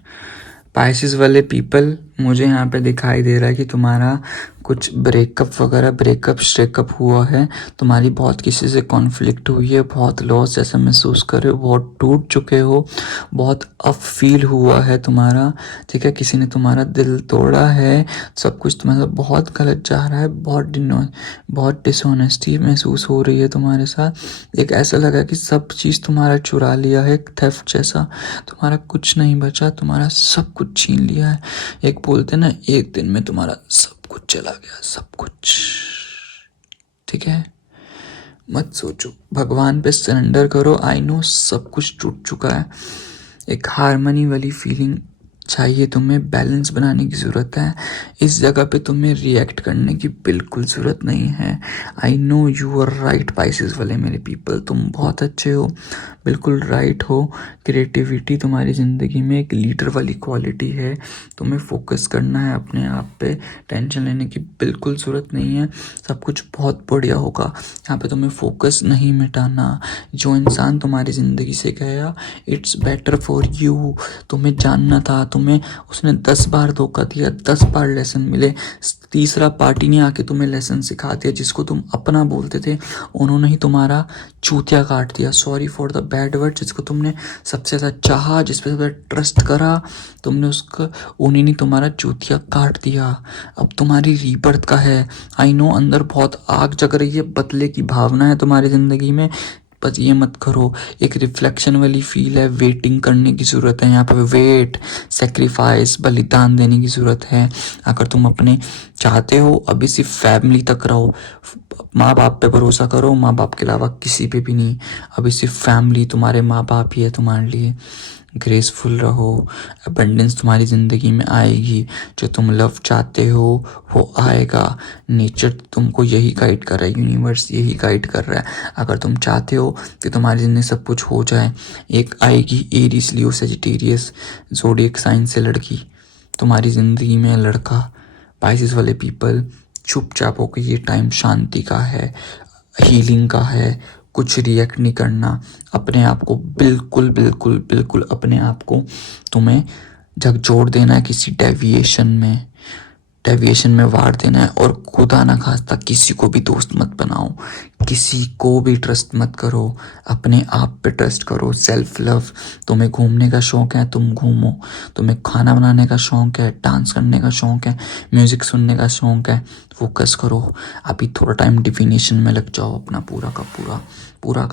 Pisces वाले पीपल, मुझे यहाँ पे दिखाई दे रहा है कि तुम्हारा कुछ ब्रेकअप वगैरह, ब्रेकअप स्ट्रेकअप हुआ है, तुम्हारी बहुत किसी से कॉन्फ्लिक्ट हुई है, बहुत लॉस जैसा महसूस कर रहे हो, बहुत टूट चुके हो, बहुत अप फील हुआ है तुम्हारा, ठीक है। किसी ने तुम्हारा दिल तोड़ा है, सब कुछ तुम्हारा बहुत गलत जा रहा है, बहुत डिसऑनेस्टी महसूस हो रही है तुम्हारे साथ। एक ऐसा लगा कि सब चीज़ तुम्हारा चुरा लिया है, एक थेफ्ट जैसा, तुम्हारा कुछ नहीं बचा, तुम्हारा सब कुछ छीन लिया है। एक बोलते ना, एक दिन में तुम्हारा सब कुछ चला गया, सब कुछ, ठीक है। मत सोचो, भगवान पे सरेंडर करो। आई नो सब कुछ टूट चुका है, एक हारमनी वाली फीलिंग चाहिए तुम्हें, बैलेंस बनाने की ज़रूरत है। इस जगह पे तुम्हें रिएक्ट करने की बिल्कुल ज़रूरत नहीं है। I know you are right Pisces वाले मेरे पीपल, तुम बहुत अच्छे हो, बिल्कुल राइट हो। क्रिएटिविटी तुम्हारी ज़िंदगी में एक लीडर वाली क्वालिटी है, तुम्हें फोकस करना है अपने आप पे, टेंशन लेने की बिल्कुल ज़रूरत नहीं है, सब कुछ बहुत बढ़िया होगा। यहाँ पे तुम्हें फोकस नहीं मिटाना। जो इंसान तुम्हारी ज़िंदगी से गया, इट्स बेटर फॉर यू, तुम्हें जानना था, तुम्हें उसने 10 बार धोखा दिया, 10 बार लेसन मिले, तीसरा पार्टी ने आके तुम्हें लेसन सिखा दिया। जिसको तुम अपना बोलते थे, उन्होंने ही तुम्हारा चूतिया काट दिया। Sorry for the bad word. जिसको तुमने सबसे ज़्यादा चाहा, जिस पर ट्रस्ट करा, तुमने उसका, उन्हीं ने तुम्हारा चूतिया काट दिया। अब तुम्हारी रीबर्थ का है। आई नो अंदर बहुत आग जग रही है, बदले की भावना है तुम्हारी ज़िंदगी में, बस ये मत करो। एक रिफ्लेक्शन वाली फील है, वेटिंग करने की ज़रूरत है यहाँ पे, वेट, सेक्रीफाइस, बलिदान देने की ज़रूरत है। अगर तुम अपने चाहते हो, अभी सिर्फ फैमिली तक रहो, माँ बाप पे भरोसा करो, माँ बाप के अलावा किसी पे भी नहीं। अभी सिर्फ फैमिली, तुम्हारे माँ बाप ही है तुम्हारे लिए। ग्रेसफुल रहो, अबंडेंस तुम्हारी ज़िंदगी में आएगी। जो तुम लव चाहते हो वो आएगा। नेचर तुमको यही गाइड कर रहा है, यूनिवर्स यही गाइड कर रहा है। अगर तुम चाहते हो कि तुम्हारी ज़िंदगी सब कुछ हो जाए, एक आएगी एरीज, लियो, सेजिटेरियस, ज़ोडिएक साइन से लड़की तुम्हारी ज़िंदगी में, लड़का पाइसेस वाले पीपल। चुपचाप होकर, ये टाइम शांति का है, हीलिंग का है, कुछ रिएक्ट नहीं करना। अपने आप को बिल्कुल बिल्कुल बिल्कुल अपने आप को तुम्हें झकझोर देना है किसी डेविएशन में वार देना है। और खुदा ना खास्ता किसी को भी दोस्त मत बनाओ, किसी को भी ट्रस्ट मत करो, अपने आप पे ट्रस्ट करो। Self love. तुम्हें घूमने का शौक़ है, तुम घूमो। तुम्हें खाना बनाने का शौक़ है, डांस करने का शौक़ है, म्यूज़िक सुनने का शौक़ है, फोकस करो। अभी थोड़ा टाइम डिफिनेशन में लग जाओ, अपना पूरा का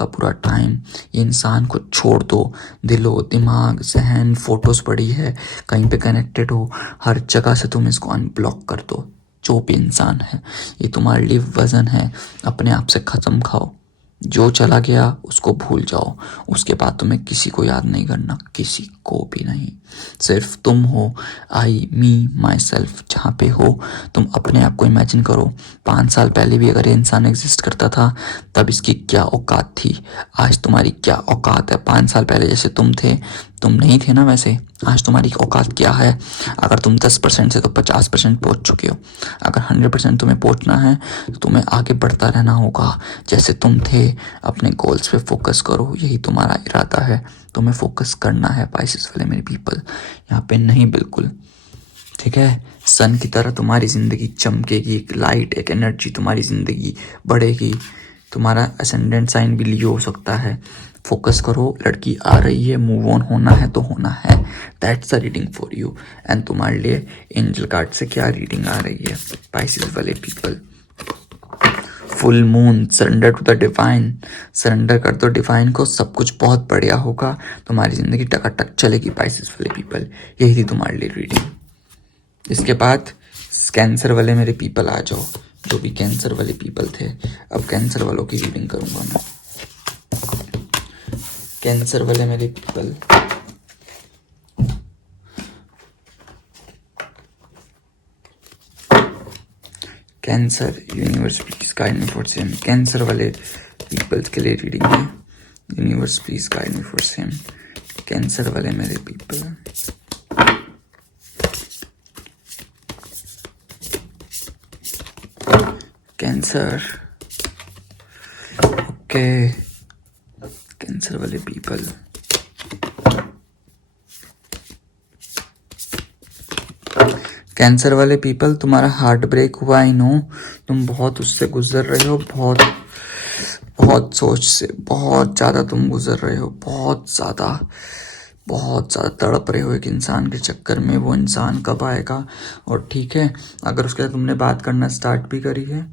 पूरा टाइम। ये इंसान को छोड़ दो, दिलो दिमाग जहन फोटोज़ पड़ी है, कहीं पे कनेक्टेड हो, हर जगह से तुम इसको अनब्लॉक कर दो। जो भी इंसान है, ये तुम्हारे लिए वजन है, अपने आप से ख़त्म खाओ। जो चला गया उसको भूल जाओ। उसके बाद तुम्हें किसी को याद नहीं करना, किसी को भी नहीं। सिर्फ तुम हो, आई, मी, माई सेल्फ। जहाँ पे हो तुम अपने आप को इमेजिन करो। 5 साल पहले भी अगर ये इंसान एग्जिस्ट करता था, तब इसकी क्या औकात थी, आज तुम्हारी क्या औकात है। 5 साल पहले जैसे तुम थे, तुम नहीं थे ना वैसे, आज तुम्हारी औकात क्या है। अगर तुम 10% से तो 50% पहुँच चुके हो। अगर 100% तुम्हें पहुँचना है तो तुम्हें आगे बढ़ता रहना होगा जैसे तुम थे। अपने गोल्स पे फोकस करो, यही तुम्हारा इरादा है, तुम्हें फोकस करना है। पाइसेस वाले मेरे पीपल, यहाँ पे नहीं, बिल्कुल, ठीक है। सन की तरह तुम्हारी ज़िंदगी चमकेगी, एक लाइट, एक एनर्जी तुम्हारी ज़िंदगी बढ़ेगी। तुम्हारा असेंडेंट साइन भी लियो हो सकता है। फोकस करो, लड़की आ रही है, मूव ऑन होना है तो होना है। That's the reading for you. And तुम्हारे लिए एंजल कार्ड से क्या रीडिंग आ रही है स्पाइसेस वाले people? Full moon, surrender to the divine. सरेंडर कर दो डिवाइन को, सब कुछ बहुत बढ़िया होगा, तुम्हारी जिंदगी टकाटक चलेगी स्पाइसेस वाले पीपल। यही थी तुम्हारे लिए रीडिंग। इसके बाद कैंसर वाले मेरे पीपल आ जाओ, जो भी कैंसर वाले पीपल थे। अब कैंसर वालों की रीडिंग करूंगा मैं। कैंसर वाले मेरे people, cancer, universe please guide me for same. Cancer वाले पीपल्स के लिए रीडिंग है। Universe please guide me for same. Cancer वाले मेरे पीपल, कैंसर, ओके। कैंसर वाले पीपल, कैंसर वाले पीपल, तुम्हारा हार्ट ब्रेक हुआ, आई नो। तुम बहुत उससे गुजर रहे हो, बहुत बहुत सोच से बहुत ज़्यादा तुम गुजर रहे हो, बहुत ज़्यादा तड़प रहे हो एक इंसान के चक्कर में। वो इंसान कब आएगा? और ठीक है, अगर उसके साथ तुमने बात करना स्टार्ट भी करी है,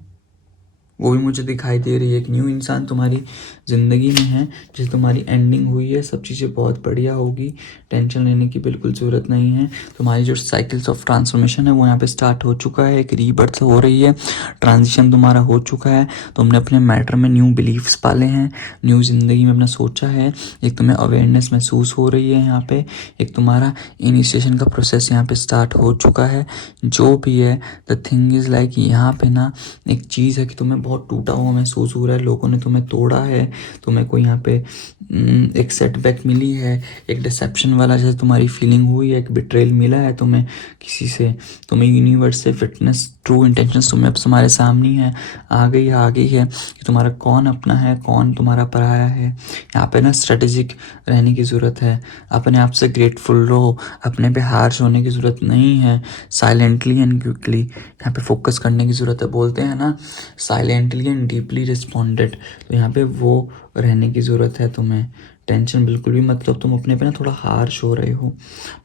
वो भी मुझे दिखाई दे रही है। एक न्यू इंसान तुम्हारी ज़िंदगी में है, जिसे तुम्हारी एंडिंग हुई है, सब चीज़ें बहुत बढ़िया होगी, टेंशन लेने की बिल्कुल ज़रूरत नहीं है। तुम्हारी जो साइकिल्स ऑफ ट्रांसफॉर्मेशन है वो यहाँ पे स्टार्ट हो चुका है, एक रीबर्थ हो रही है, ट्रांजिशन तुम्हारा हो चुका है। तुमने अपने मैटर में न्यू बिलीव्स पाले हैं, न्यू ज़िंदगी में अपना सोचा है, एक तुम्हें अवेयरनेस महसूस हो रही है यहाँ पे, एक तुम्हारा इनिशिएशन का प्रोसेस यहाँ पे स्टार्ट हो चुका है। जो भी है, द थिंग इज़ लाइक, यहाँ पे ना एक चीज़ है कि तुम्हें बहुत टूटा हुआ महसूस हो रहा है, लोगों ने तुम्हें तोड़ा है, तुम्हें कोई यहाँ पे एक सेटबैक मिली है, एक डिसेप्शन वाला जैसे तुम्हारी फीलिंग हुई है, एक बिट्रेल मिला है तुम्हें किसी से, तुम्हें यूनिवर्स से फिटनेस ट्रू इंटेंशंस तुम्हें अब तुम्हारे सामने है, आ गई है कि तुम्हारा कौन अपना है, कौन तुम्हारा पराया है। यहाँ पे ना स्ट्रेटेजिक रहने की ज़रूरत है, अपने आप से ग्रेटफुल रहो, अपने पे हार्श होने की ज़रूरत नहीं है, साइलेंटली एंड क्विकली यहाँ पे फोकस करने की ज़रूरत है। बोलते हैं ना, साइलेंटली एंड डीपली रिस्पॉन्डेड, तो यहाँ पे वो रहने की ज़रूरत है तुम्हें। टेंशन बिल्कुल भी मतलब, तुम अपने पे ना थोड़ा हार्श हो रहे हो।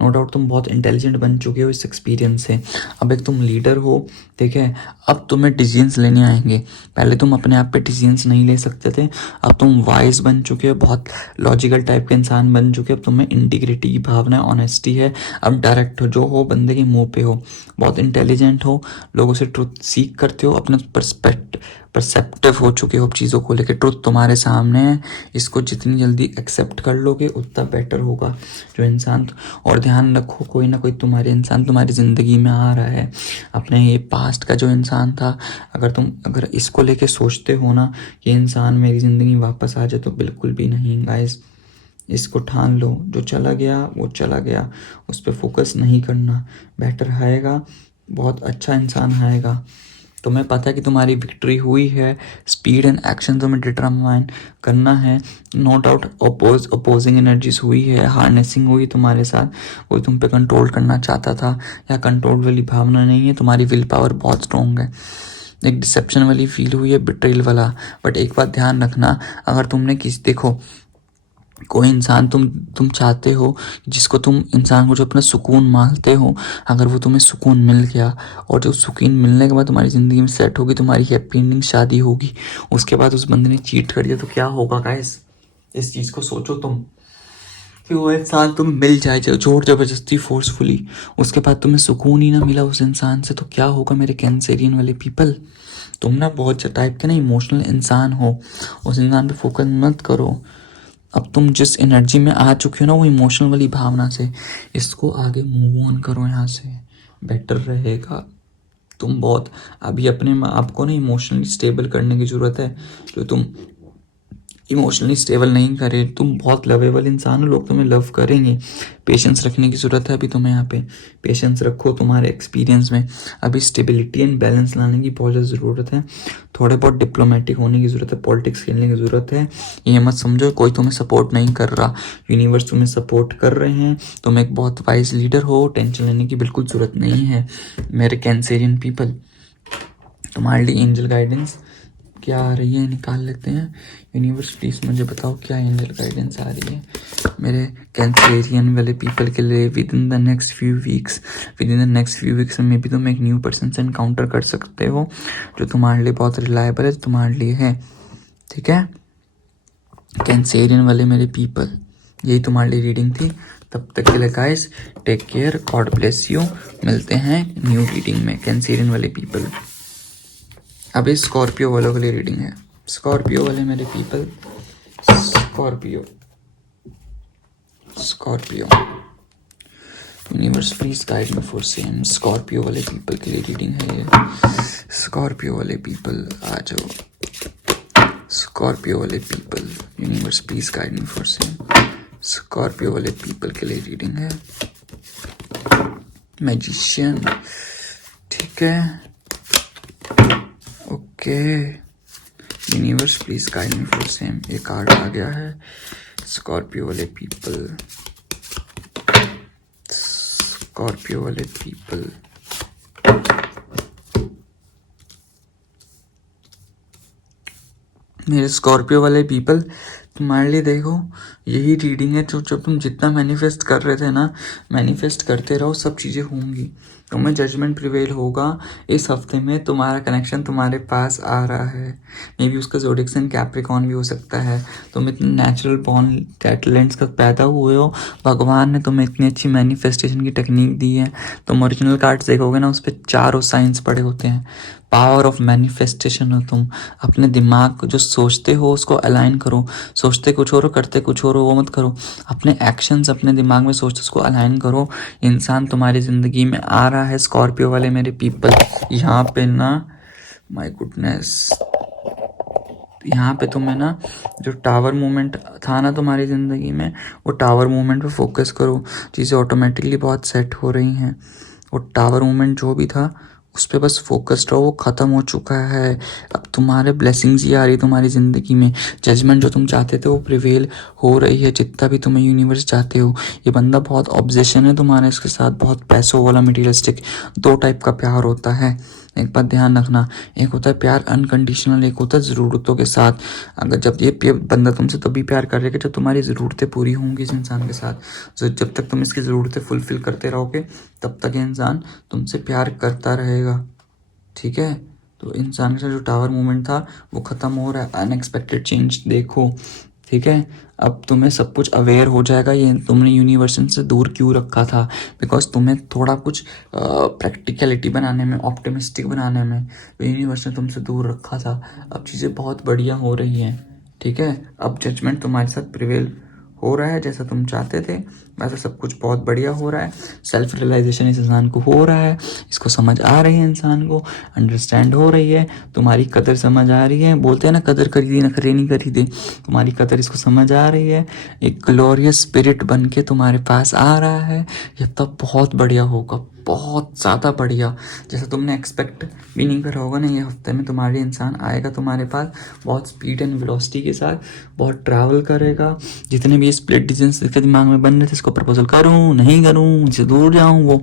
नो डाउट तुम बहुत इंटेलिजेंट बन चुके हो इस एक्सपीरियंस से, अब एक तुम लीडर हो, ठीक है। अब तुम्हें डिसीजंस लेने आएंगे, पहले तुम अपने आप पे डिसीजंस नहीं ले सकते थे, अब तुम वाइज बन चुके हो, बहुत लॉजिकल टाइप के इंसान बन चुके हो। अब तुम्हें इंटीग्रिटी की भावना है, ऑनेस्टी है, अब डायरेक्ट हो, जो हो बंदे के मुंह पे हो, बहुत इंटेलिजेंट हो, लोगों से ट्रुथ सीख करते हो, अपना परसेप्टिव हो चुके हो चीज़ों को लेकर, ट्रुथ तुम्हारे सामने है, इसको जितनी जल्दी एक्सेप्ट कर लोगे उतना बेटर होगा। जो इंसान, और ध्यान रखो, कोई ना कोई तुम्हारे इंसान तुम्हारी ज़िंदगी में आ रहा है, अपने ये पास्ट का जो इंसान था, अगर इसको लेके सोचते हो ना कि इंसान मेरी ज़िंदगी वापस आ जाए, तो बिल्कुल भी नहीं गाइस। इसको ठान लो, जो चला गया वो चला गया, उस पर फोकस नहीं करना, बेटर आएगा, बहुत अच्छा इंसान आएगा। तुम्हें पता है कि तुम्हारी विक्ट्री हुई है, स्पीड एंड एक्शन तुम्हें डिटरमाइन करना है। नो डाउट अपोजिंग एनर्जीज हुई है, हार्नेसिंग हुई तुम्हारे साथ, कोई तुम पे कंट्रोल करना चाहता था, या कंट्रोल वाली भावना नहीं है, तुम्हारी विल पावर बहुत स्ट्रॉन्ग है। एक डिसेप्शन वाली फील हुई है, बिट्रेल वाला। बट एक बात ध्यान रखना, अगर तुमने देखो, कोई इंसान तुम चाहते हो, जिसको तुम इंसान को जो अपना सुकून मानते हो, अगर वो तुम्हें सुकून मिल गया, और जो सुकून मिलने के बाद तुम्हारी ज़िंदगी में सेट होगी, तुम्हारी हैप्पी एंडिंग शादी होगी, उसके बाद उस बंदे ने चीट कर दिया, तो क्या होगा गाइस? इस चीज़ को सोचो तुम, कि वो इंसान तुम्हें मिल जाए जोर जबरदस्ती फोर्सफुली, उसके बाद तुम्हें सुकून ही ना मिला उस इंसान से, तो क्या होगा मेरे कैंसेरियन वाले पीपल? तुम ना बहुत टाइप के ना इमोशनल इंसान हो, उस इंसान पे फोकस मत करो। अब तुम जिस एनर्जी में आ चुके हो ना, वो इमोशनल वाली भावना से, इसको आगे मूव ऑन करो, यहाँ से बेटर रहेगा। तुम बहुत अभी अपने आप को ना इमोशनली स्टेबल करने की ज़रूरत है, जो तुम इमोशनली स्टेबल नहीं करे, तुम बहुत लवेबल इंसान हो, लोग तुम्हें लव करेंगे। पेशेंस रखने की ज़रूरत है अभी तुम्हें, यहाँ पे पेशेंस रखो तुम्हारे एक्सपीरियंस में, अभी स्टेबिलिटी एंड बैलेंस लाने की बहुत ज़्यादा ज़रूरत है, थोड़े बहुत डिप्लोमेटिक होने की ज़रूरत है, पॉलिटिक्स खेलने की ज़रूरत है। ये मत समझो कोई तुम्हें सपोर्ट नहीं कर रहा, यूनिवर्स तुम्हें सपोर्ट कर रहे हैं, तुम एक बहुत वाइज लीडर हो, टेंशन लेने की बिल्कुल ज़रूरत नहीं है मेरे कैंसेरियन पीपल। तुम्हारे लिए एंजल गाइडेंस क्या आ रही है निकाल लेते हैं। यूनिवर्स प्लीज मुझे बताओ क्या एंजल गाइडेंस आ रही है मेरे कैंसेरियन वाले पीपल के लिए with in the next few weeks में भी तुम एक न्यू पर्सन से एनकाउंटर कर सकते हो जो तुम्हारे लिए बहुत रिलायबल है, तुम्हारे लिए है। ठीक है कैंसेरियन वाले मेरे पीपल, यही तुम्हारे लिए रीडिंग थी। तब तक के लिए guys take care, God bless you. मिलते हैं न्यू रीडिंग में कैंसेरियन वाले पीपल। अभी स्कॉर्पियो वालों के लिए रीडिंग है। स्कॉर्पियो वाले मेरे people, Scorpio universe please guide me for same. Scorpio वाले पीपल के लिए रीडिंग है ये। स्कॉर्पियो वाले पीपल आ जाओ। स्कॉर्पियो वाले people universe please guide me for same. Scorpio वाले पीपल के लिए रीडिंग है। मैजिशियन, ठीक है okay. Universe please guide me for same. एक कार्ड आ गया है स्कॉर्पियो वाले पीपल, स्कॉर्पियो वाले पीपल। मेरे स्कॉर्पियो वाले पीपल तुम्हारे लिए देखो यही रीडिंग है। जो तुम जितना मैनिफेस्ट कर रहे थे ना, मैनिफेस्ट करते रहो, सब चीज़ें होंगी। तुम्हें जजमेंट प्रिवेल होगा इस हफ्ते में। तुम्हारा कनेक्शन तुम्हारे पास आ रहा है। मे बी उसका ज़ोडिएक साइन कैप्रिकॉर्न भी हो सकता है। तुम इतने नेचुरल बॉर्न टैलेंट्स का पैदा हुए हो, भगवान ने तुम्हें इतनी अच्छी मैनिफेस्टेशन की टेक्निक दी है। तुम ओरिजिनल कार्ड्स देखोगे ना, उस पर चारों साइंस पड़े होते हैं। पावर ऑफ मैनिफेस्टेशन हो तुम। अपने दिमाग को जो सोचते हो उसको अलाइन करो। सोचते कुछ और हो करते कुछ और हो, वो मत करो। अपने एक्शंस अपने दिमाग में सोचते उसको अलाइन करो। इंसान तुम्हारी ज़िंदगी में आ रहा है। स्कॉर्पियो वाले मेरे पीपल, यहाँ पे ना माय गुडनेस, यहाँ पे तुम्हें ना जो टावर मूवमेंट था ना तुम्हारी ज़िंदगी में, वो टावर मूवमेंट पे फोकस करो। चीज़ें ऑटोमेटिकली बहुत सेट हो रही हैं। वो टावर मूवमेंट जो भी था उस पर बस फोकस्ड रहो, वो ख़त्म हो चुका है। अब तुम्हारे ब्लेसिंग्स ही आ रही तुम्हारी ज़िंदगी में। जजमेंट जो तुम चाहते थे वो प्रिवेल हो रही है। जितना भी तुम्हें यूनिवर्स चाहते हो, ये बंदा बहुत ऑब्जेशन है तुम्हारे इसके साथ, बहुत पैसों वाला मटीरियलिस्टिक। दो टाइप का प्यार होता है, एक बात ध्यान रखना। एक होता है प्यार अनकंडीशनल, एक होता है ज़रूरतों के साथ। अगर जब ये बंदा तुमसे तभी प्यार करेगा जब तुम्हारी ज़रूरतें पूरी होंगी इस इंसान के साथ। तो जब तक तुम इसकी ज़रूरतें फुलफिल करते रहोगे तब तक ये इंसान तुमसे प्यार करता रहेगा। ठीक है, तो इंसान के साथ जो टावर मूवमेंट था वो ख़त्म हो रहा है। अनएक्सपेक्टेड चेंज देखो। ठीक है, अब तुम्हें सब कुछ अवेयर हो जाएगा ये तुमने यूनिवर्स से दूर क्यों रखा था। बिकॉज तुम्हें थोड़ा कुछ प्रैक्टिकलिटी बनाने में, ऑप्टिमिस्टिक बनाने में यूनिवर्स ने तुमसे दूर रखा था। अब चीज़ें बहुत बढ़िया हो रही हैं। ठीक है, अब जजमेंट तुम्हारे साथ प्रिवेल हो रहा है। जैसा तुम चाहते थे वैसा सब कुछ बहुत बढ़िया हो रहा है। सेल्फ रियलाइजेशन इस इंसान को हो रहा है, इसको समझ आ रही है, इंसान को अंडरस्टैंड हो रही है। तुम्हारी कदर समझ आ रही है। बोलते हैं ना कदर खरीदी ना खरी नहीं खरीदे। तुम्हारी कदर इसको समझ आ रही है। एक ग्लोरियस स्पिरिट बन के तुम्हारे पास आ रहा है। ये तब बहुत बढ़िया होगा, बहुत ज़्यादा बढ़िया, जैसा तुमने एक्सपेक्ट भी नहीं करा होगा ना। ये हफ्ते में तुम्हारे इंसान आएगा तुम्हारे पास बहुत स्पीड एंड वेलोसिटी के साथ, बहुत ट्रैवल करेगा। जितने भी स्प्लिट डिसीजंस इसके दिमाग में बन रहे थे, इसको प्रपोजल करूँ नहीं करूँ, इससे दूर जाऊँ, वो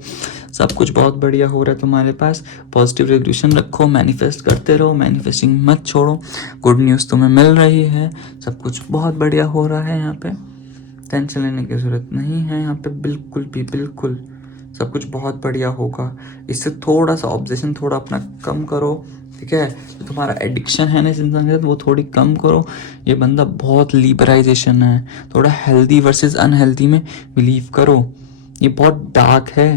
सब कुछ बहुत बढ़िया हो रहा है तुम्हारे पास। पॉजिटिव रेजोल्यूशन रखो, मैनिफेस्ट करते रहो, मैनिफेस्टिंग मत छोड़ो। गुड न्यूज़ तुम्हें मिल रही है, सब कुछ बहुत बढ़िया हो रहा है। यहाँ पे टेंशन लेने की ज़रूरत नहीं है। यहाँ पे बिल्कुल भी, बिल्कुल सब कुछ बहुत बढ़िया होगा। इससे थोड़ा सा ऑब्जेशन थोड़ा अपना कम करो। ठीक है, जो तुम्हारा एडिक्शन है ना इस इंसान के साथ, वो थोड़ी कम करो। ये बंदा बहुत लिबराइजेशन है, थोड़ा हेल्दी वर्सेस अनहेल्दी में बिलीव करो। ये बहुत डार्क है।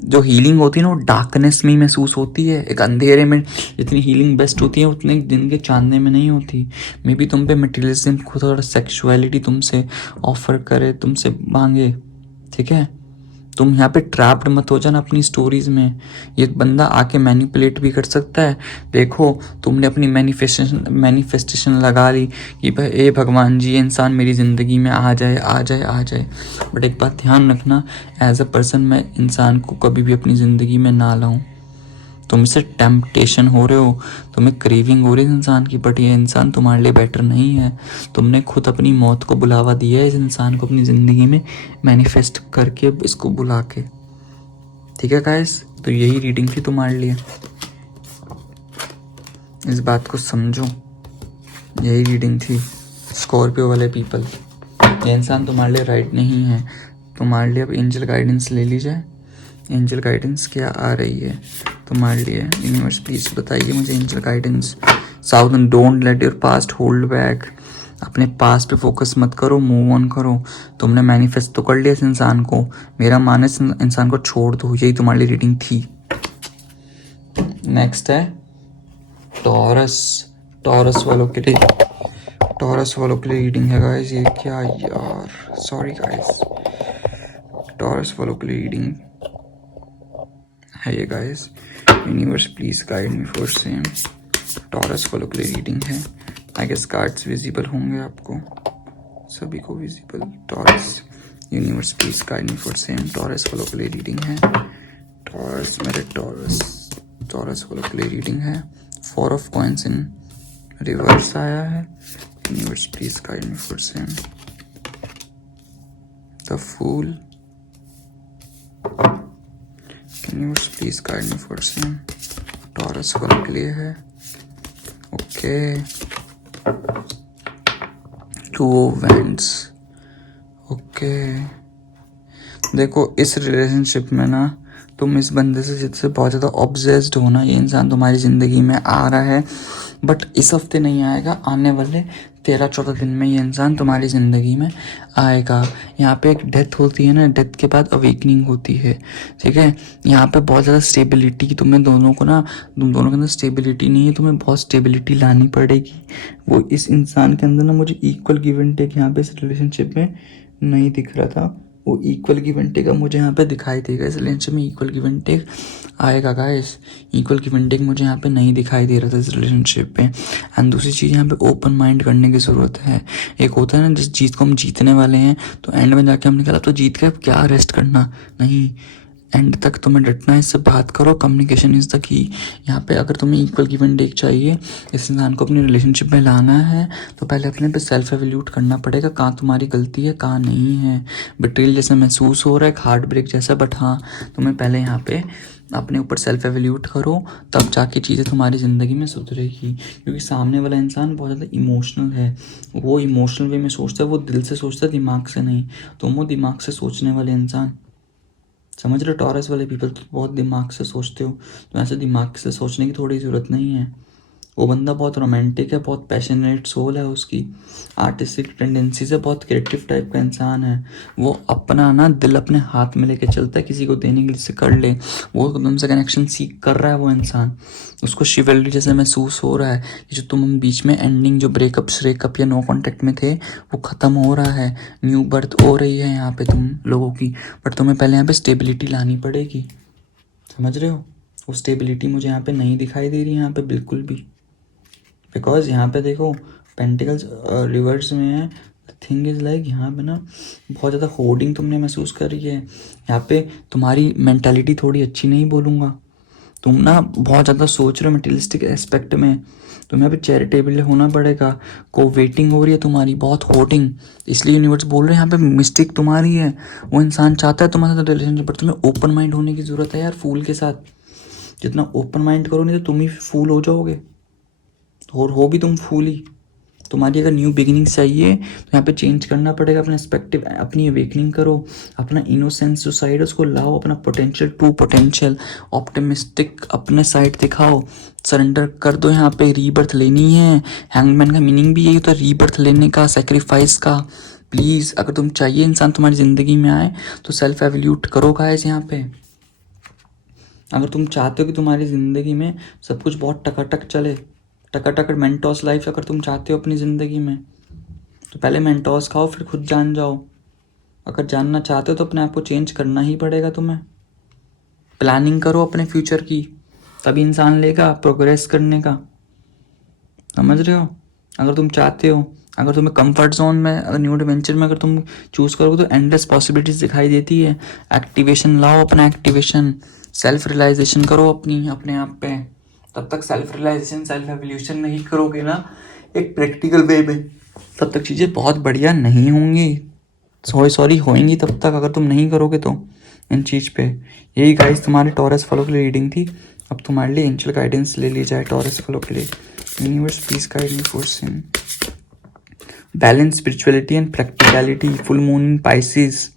जो हीलिंग होती है ना वो डार्कनेस में ही महसूस होती है। एक अंधेरे में जितनी हीलिंग बेस्ट होती है उतने दिन के चांदने में नहीं होती। मे बी तुम पे मटेरियलिज्म खुद थोड़ा सेक्सुअलिटी तुमसे ऑफर करे, तुमसे मांगे। ठीक है, तुम यहाँ पे ट्रैप्ड मत हो जाना अपनी स्टोरीज में। ये बंदा आके मैनिपुलेट भी कर सकता है। देखो तुमने अपनी मैनिफेस्टेशन लगा ली कि भाई ए भगवान जी ये इंसान मेरी ज़िंदगी में आ जाए आ जाए आ जाए। बट एक बात ध्यान रखना, एज अ पर्सन मैं इंसान को कभी भी अपनी ज़िंदगी में ना लाऊं। तुम इससे टेम्पटेशन हो रहे हो, तुम्हें क्रेविंग हो रही है इंसान की, बट ये इंसान तुम्हारे लिए बेटर नहीं है। तुमने खुद अपनी मौत को बुलावा दिया है इस इंसान को अपनी ज़िंदगी में मैनिफेस्ट करके, इसको बुला के। ठीक है गाइस, तो यही रीडिंग थी तुम्हारे लिए। इस बात को समझो। यही रीडिंग थी स्कॉर्पियो वाले पीपल। ये इंसान तुम्हारे लिए राइट नहीं है। तुम्हारे लिए अब एंजल गाइडेंस ले लीजिए। एंजल गाइडेंस क्या आ रही है तुम्हारे लिए? यूनिवर्स प्लीज बताइए मुझे angel guidance. South, don't let your past hold back. अपने पास्ट पे फोकस मत करो, मूव ऑन करो। तुमने मैनिफेस्ट तो कर लिया इस इंसान को, मेरा माने इस इंसान को छोड़ दो। यही तुम्हारी लिए रीडिंग थी। नेक्स्ट है टॉरस। टॉरस वालों के लिए रीडिंग है गाइस। ये क्या यार, सॉरी गाइस। टॉरस वालों के लिए रीडिंग है ये guys. Universe please guide me for same. Taurus वालों के लिए रीडिंग है। आई गेस कार्ड्स विजिबल होंगे आपको सभी को visible. Taurus, universe please guide me for same. Taurus वालों के लिए रीडिंग है। टॉरस, मेरे टॉरस वालों के लिए रीडिंग है। 4 ऑफ कॉइंस इन रिवर्स आया है। Universe please guide me for same. The Fool, universe please guide me for same. Taurus वालों के लिए है। Okay, 2 of wands. ओके, देखो इस रिलेशनशिप में ना तुम इस बंदे से जिससे बहुत ज़्यादा ऑब्सेस्ड हो ना, ये इंसान तुम्हारी ज़िंदगी में आ रहा है, बट इस हफ्ते नहीं आएगा। आने वाले 13-14 दिन में ये इंसान तुम्हारी ज़िंदगी में आएगा। यहाँ पे एक डेथ होती है ना, डेथ के बाद अवेकनिंग होती है, ठीक है। यहाँ पे बहुत ज़्यादा स्टेबिलिटी, तुम दोनों के अंदर स्टेबिलिटी नहीं है, तुम्हें बहुत स्टेबिलिटी लानी पड़ेगी। वो इस इंसान के अंदर ना मुझे इक्वल गिव एंड टेक यहाँ पे इस रिलेशनशिप में नहीं दिख रहा था। वो इक्वल गिव एंड टेक अब मुझे यहाँ पे दिखाई देगा। इस रिलेशनशिप में इक्वल गिव एंड टेक आएगा guys. Equal give and take मुझे यहाँ पे नहीं दिखाई दे रहा था इस रिलेशनशिप पे। एंड दूसरी चीज़, यहाँ पे ओपन माइंड करने की ज़रूरत है। एक होता है ना जिस चीज़ को हम जीतने वाले हैं तो एंड में जाके हमने कहा तो जीत के अब क्या रेस्ट करना, नहीं, एंड तक तुम्हें डटना है, इससे बात करो। Communication is the key. यहाँ पे अगर तुम्हें इक्वल गिव एंड टेक चाहिए, इस इंसान को अपनी रिलेशनशिप में लाना है, तो पहले अपने पे सेल्फ एवेल्यूट करना पड़ेगा, कहाँ तुम्हारी गलती है कहाँ नहीं है। बिट्रेल जैसा महसूस हो रहा है, हार्ट ब्रेक जैसा, बट हाँ तुम्हें पहले यहाँ पे अपने ऊपर सेल्फ एवेल्यूट करो, तब जाके चीज़ें तुम्हारी ज़िंदगी में सुधरेगी। क्योंकि सामने वाला इंसान बहुत ज़्यादा इमोशनल है। वो इमोशनल वे में सोचता है, वो दिल से सोचता है, दिमाग से नहीं। तुम वो दिमाग से सोचने वाले इंसान, समझ रहे हो? टॉरस वाले पीपल तो बहुत दिमाग से सोचते हो, तो ऐसे दिमाग से सोचने की थोड़ी ज़रूरत नहीं है। वो बंदा बहुत रोमांटिक है, बहुत पैशनेट सोल है उसकी, आर्टिस्टिक टेंडेंसी से, बहुत क्रिएटिव टाइप का इंसान है। वो अपना ना दिल अपने हाथ में लेके चलता है, किसी को देने के लिए कर ले। वो तुमसे कनेक्शन सीख कर रहा है वो इंसान, उसको शिवल्री जैसे महसूस हो रहा है कि जो तुम बीच में एंडिंग, जो ब्रेकअप या नो कॉन्टेक्ट में थे, वो ख़त्म हो रहा है। न्यू बर्थ हो रही है यहाँ पे तुम लोगों की, बट तुम्हें पहले यहाँ पे स्टेबिलिटी लानी पड़ेगी। समझ रहे हो? वो स्टेबिलिटी मुझे यहाँ पे नहीं दिखाई दे रही यहाँ पे बिल्कुल भी। बिकॉज यहाँ पे देखो पेंटिकल्स रिवर्स में है। थिंग इज़ लाइक यहाँ पे ना बहुत ज़्यादा होर्डिंग तुमने महसूस करी है। यहाँ पे तुम्हारी मेंटालिटी थोड़ी अच्छी नहीं बोलूँगा। तुम ना बहुत ज़्यादा सोच रहे हो मटेरियलिस्टिक एस्पेक्ट में। तुम्हें अभी चैरिटेबल होना पड़ेगा। को वेटिंग हो रही है तुम्हारी, बहुत होर्डिंग। इसलिए यूनिवर्स बोल रहे हैं यहाँ पे मिस्टेक तुम्हारी है। वो इंसान चाहता है तुम्हारे साथ रिलेशनशिप, पर तुम्हें ओपन माइंड होने की ज़रूरत है यार। फूल के साथ जितना ओपन माइंड करो, नहीं तो तुम ही फूल हो जाओगे, और हो भी तुम फूल ही। तुम्हारी अगर न्यू बिगिनिंग चाहिए तो यहाँ पे चेंज करना पड़ेगा अपना पर्सपेक्टिव। अपनी अवेकनिंग करो, अपना इनोसेंस जो साइड है उसको लाओ, अपना पोटेंशियल टू पोटेंशियल, ऑप्टिमिस्टिक अपने साइड दिखाओ। सरेंडर कर दो, यहाँ पे रीबर्थ लेनी है। हैंगमैन का मीनिंग भी यही होता है, रीबर्थ लेने का, सेक्रीफाइस का। प्लीज़ अगर तुम चाहिए इंसान तुम्हारी ज़िंदगी में आए तो सेल्फ एवल्यूट करो गाइस। यहाँ पे अगर तुम चाहते हो कि तुम्हारी ज़िंदगी में सब कुछ बहुत टकाटक चले, टकाटक मेंटोस लाइफ अगर तुम चाहते हो अपनी ज़िंदगी में, तो पहले मेंटोस खाओ, फिर खुद जान जाओ। अगर जानना चाहते हो तो अपने आप को चेंज करना ही पड़ेगा तुम्हें। प्लानिंग करो अपने फ्यूचर की, तभी इंसान लेगा प्रोग्रेस करने का। समझ रहे हो? अगर तुम चाहते हो, अगर तुम्हें कंफर्ट जोन में, अगर न्यू एडवेंचर में अगर तुम चूज़ करोगे तो एंडलेस पॉसिबिलिटीज़ दिखाई देती है। एक्टिवेशन लाओ, अपना एक्टिवेशन, सेल्फ रियलाइजेशन करो अपने आप पे। तब तक सेल्फ रियलाइजेशन, सेल्फ एवोल्यूशन नहीं करोगे ना एक प्रैक्टिकल वे में, तब तक चीज़ें बहुत बढ़िया नहीं होंगी। सॉरी होएंगी तब तक, अगर तुम नहीं करोगे तो इन चीज़ पे। यही गाइस तुम्हारे टॉरस फॉलो के लिए रीडिंग थी। अब तुम्हारे लिए एंजल गाइडेंस ले ली जाए टॉरस फॉलो के लिए। Universe please guide me for same balance spirituality and practicality full moon in Pisces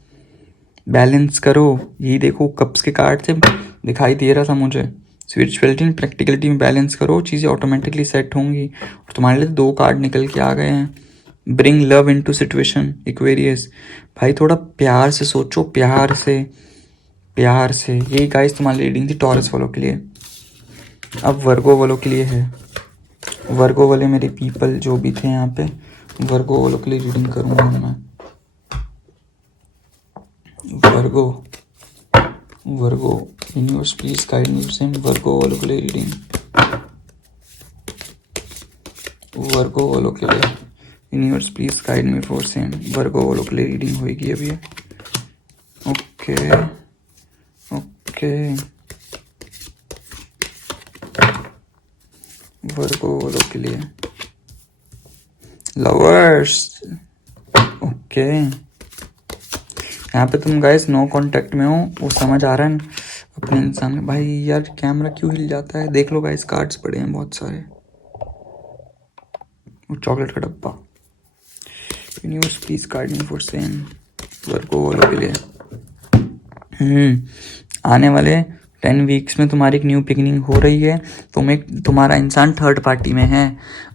balance करो यही देखो कप्स के कार्ड से दिखाई दे रहा था मुझे स्पिरिचुअलिटी एंड प्रैक्टिकलिटी में बैलेंस करो चीज़ें ऑटोमेटिकली सेट होंगी और तुम्हारे लिए 2 कार्ड निकल के आ गए हैं bring love into situation Aquarius भाई थोड़ा प्यार से सोचो प्यार से यही गाइस तुम्हारी रीडिंग थी टॉरस वालों के लिए अब वर्गो वालों के लिए है वर्गो वाले मेरे पीपल जो भी थे यहाँ पे वर्गो वालों के लिए रीडिंग करूँगा मैं Virgo universe please guide me same Virgo वालों के लिए रीडिंग वर्गो वालों के लिए universe please guide me for same Virgo वालों के लिए रीडिंग होगी अभी ओके वर्गो वालों के लिए लवर्स ओके यहाँ पे तुम गाइस नो कांटेक्ट में हो वो समझ आ रहा है अपने इंसान भाई यार कैमरा क्यों हिल जाता है देख लो गाइस कार्ड्स पड़े हैं बहुत सारे वो चॉकलेट का डब्बा universe please guide me for same Virgo वालों के लिए आने वाले 10 वीक्स में तुम्हारी एक न्यू बिगिनिंग हो रही है तुम्हारा इंसान थर्ड पार्टी में है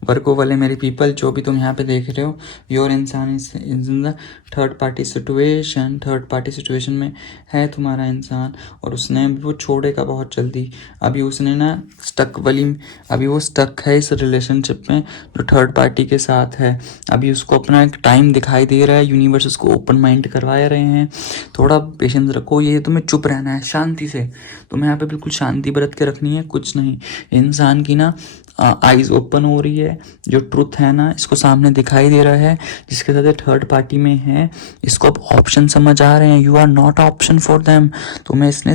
वर्गो वाले मेरे पीपल जो भी तुम यहाँ पे देख रहे हो योर इंसान is in the third party situation में है तुम्हारा इंसान और उसने वो छोड़ेगा बहुत जल्दी अभी उसने ना अभी वो स्टक है इस रिलेशनशिप में जो थर्ड पार्टी के साथ है अभी उसको अपना एक टाइम दिखाई दे रहा है यूनिवर्स उसको ओपन माइंड करवा रहे हैं थोड़ा पेशेंस रखो ये तुम्हें चुप रहना है शांति से तुम्हें यहाँ पे बिल्कुल शांति बरत के रखनी है कुछ नहीं इंसान की ना आईज ओपन हो रही है जो ट्रुथ है ना इसको सामने दिखाई दे रहा है जिसके साथ थर्ड पार्टी में है इसको अब ऑप्शन समझ आ रहे हैं you are not option for them तुम्हें इसने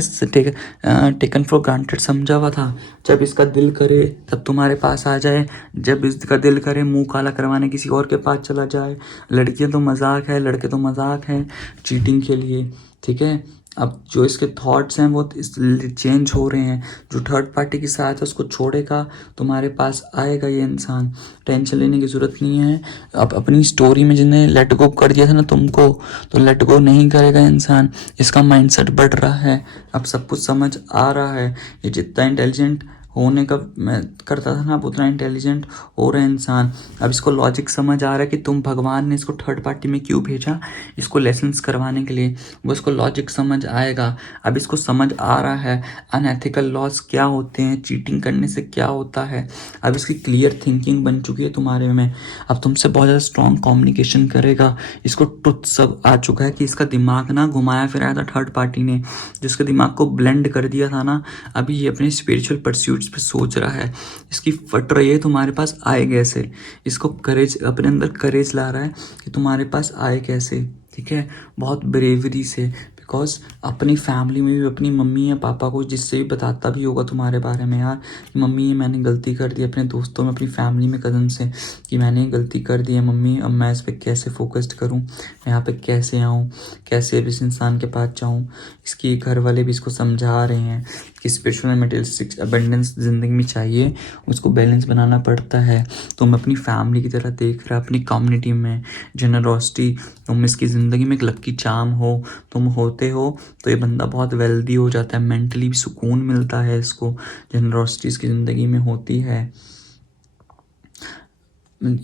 टेकन फॉर ग्रांटेड समझा हुआ था जब इसका दिल करे तब तुम्हारे पास आ जाए जब इसका दिल करे मुंह काला करवाने किसी और के पास चला जाए लड़कियां तो मजाक है लड़के तो मजाक है चीटिंग के लिए ठीक है अब जो इसके थॉट्स हैं वो चेंज हो रहे हैं जो थर्ड पार्टी के साथ है उसको छोड़ेगा तुम्हारे पास आएगा ये इंसान टेंशन लेने की ज़रूरत नहीं है अब अपनी स्टोरी में जिन्हें लेट गो कर दिया था ना तुमको तो लेट गो नहीं करेगा इंसान इसका माइंडसेट बढ़ रहा है अब सब कुछ समझ आ रहा है ये जितना इंटेलिजेंट होने का मैं करता था ना अब उतना इंटेलिजेंट हो रहा है इंसान अब इसको लॉजिक समझ आ रहा है कि तुम भगवान ने इसको थर्ड पार्टी में क्यों भेजा इसको लेसन्स करवाने के लिए वो इसको लॉजिक समझ आएगा अब इसको समझ आ रहा है अनएथिकल लॉस क्या होते हैं चीटिंग करने से क्या होता है अब इसकी क्लियर थिंकिंग बन चुकी है तुम्हारे में अब तुमसे बहुत ज़्यादा स्ट्रॉन्ग कम्युनिकेशन करेगा इसको ट्रुथ सब आ चुका है कि इसका दिमाग ना घुमाया फिराया था थर्ड पार्टी ने जिसके दिमाग को ब्लेंड कर दिया था ना अभी ये अपने स्पिरिचुअल परस्यूट पे सोच रहा है इसकी फट रही है तुम्हारे पास आए कैसे इसको करेज अपने अंदर करेज ला रहा है कि तुम्हारे पास आए कैसे ठीक है बहुत ब्रेवरी से बिकॉज अपनी फैमिली में भी अपनी मम्मी या पापा को जिससे भी बताता भी होगा तुम्हारे बारे में यार कि मम्मी ये मैंने गलती कर दी अपने दोस्तों में अपनी फैमिली में कदम से कि मैंने गलती कर दी है मम्मी अब मैं इस पर कैसे फोकस्ड करूँ मैं यहाँ पे कैसे आऊँ कैसे इस इंसान के पास जाऊँ इसकी घर वाले भी इसको समझा रहे हैं कि स्पिरिचुअल मेटेरियलिस्टिक अबंडेंस ज़िंदगी में चाहिए उसको बैलेंस बनाना पड़ता है तुम अपनी फैमिली की तरह देख रहे हो अपनी कम्युनिटी में जेनरोसिटी तुम इसकी ज़िंदगी में एक लक्की चार्म हो तुम होते हो तो ये बंदा बहुत वेल्दी हो जाता है मेंटली भी सुकून मिलता है इसको जेनरोसिटी इसकी ज़िंदगी में होती है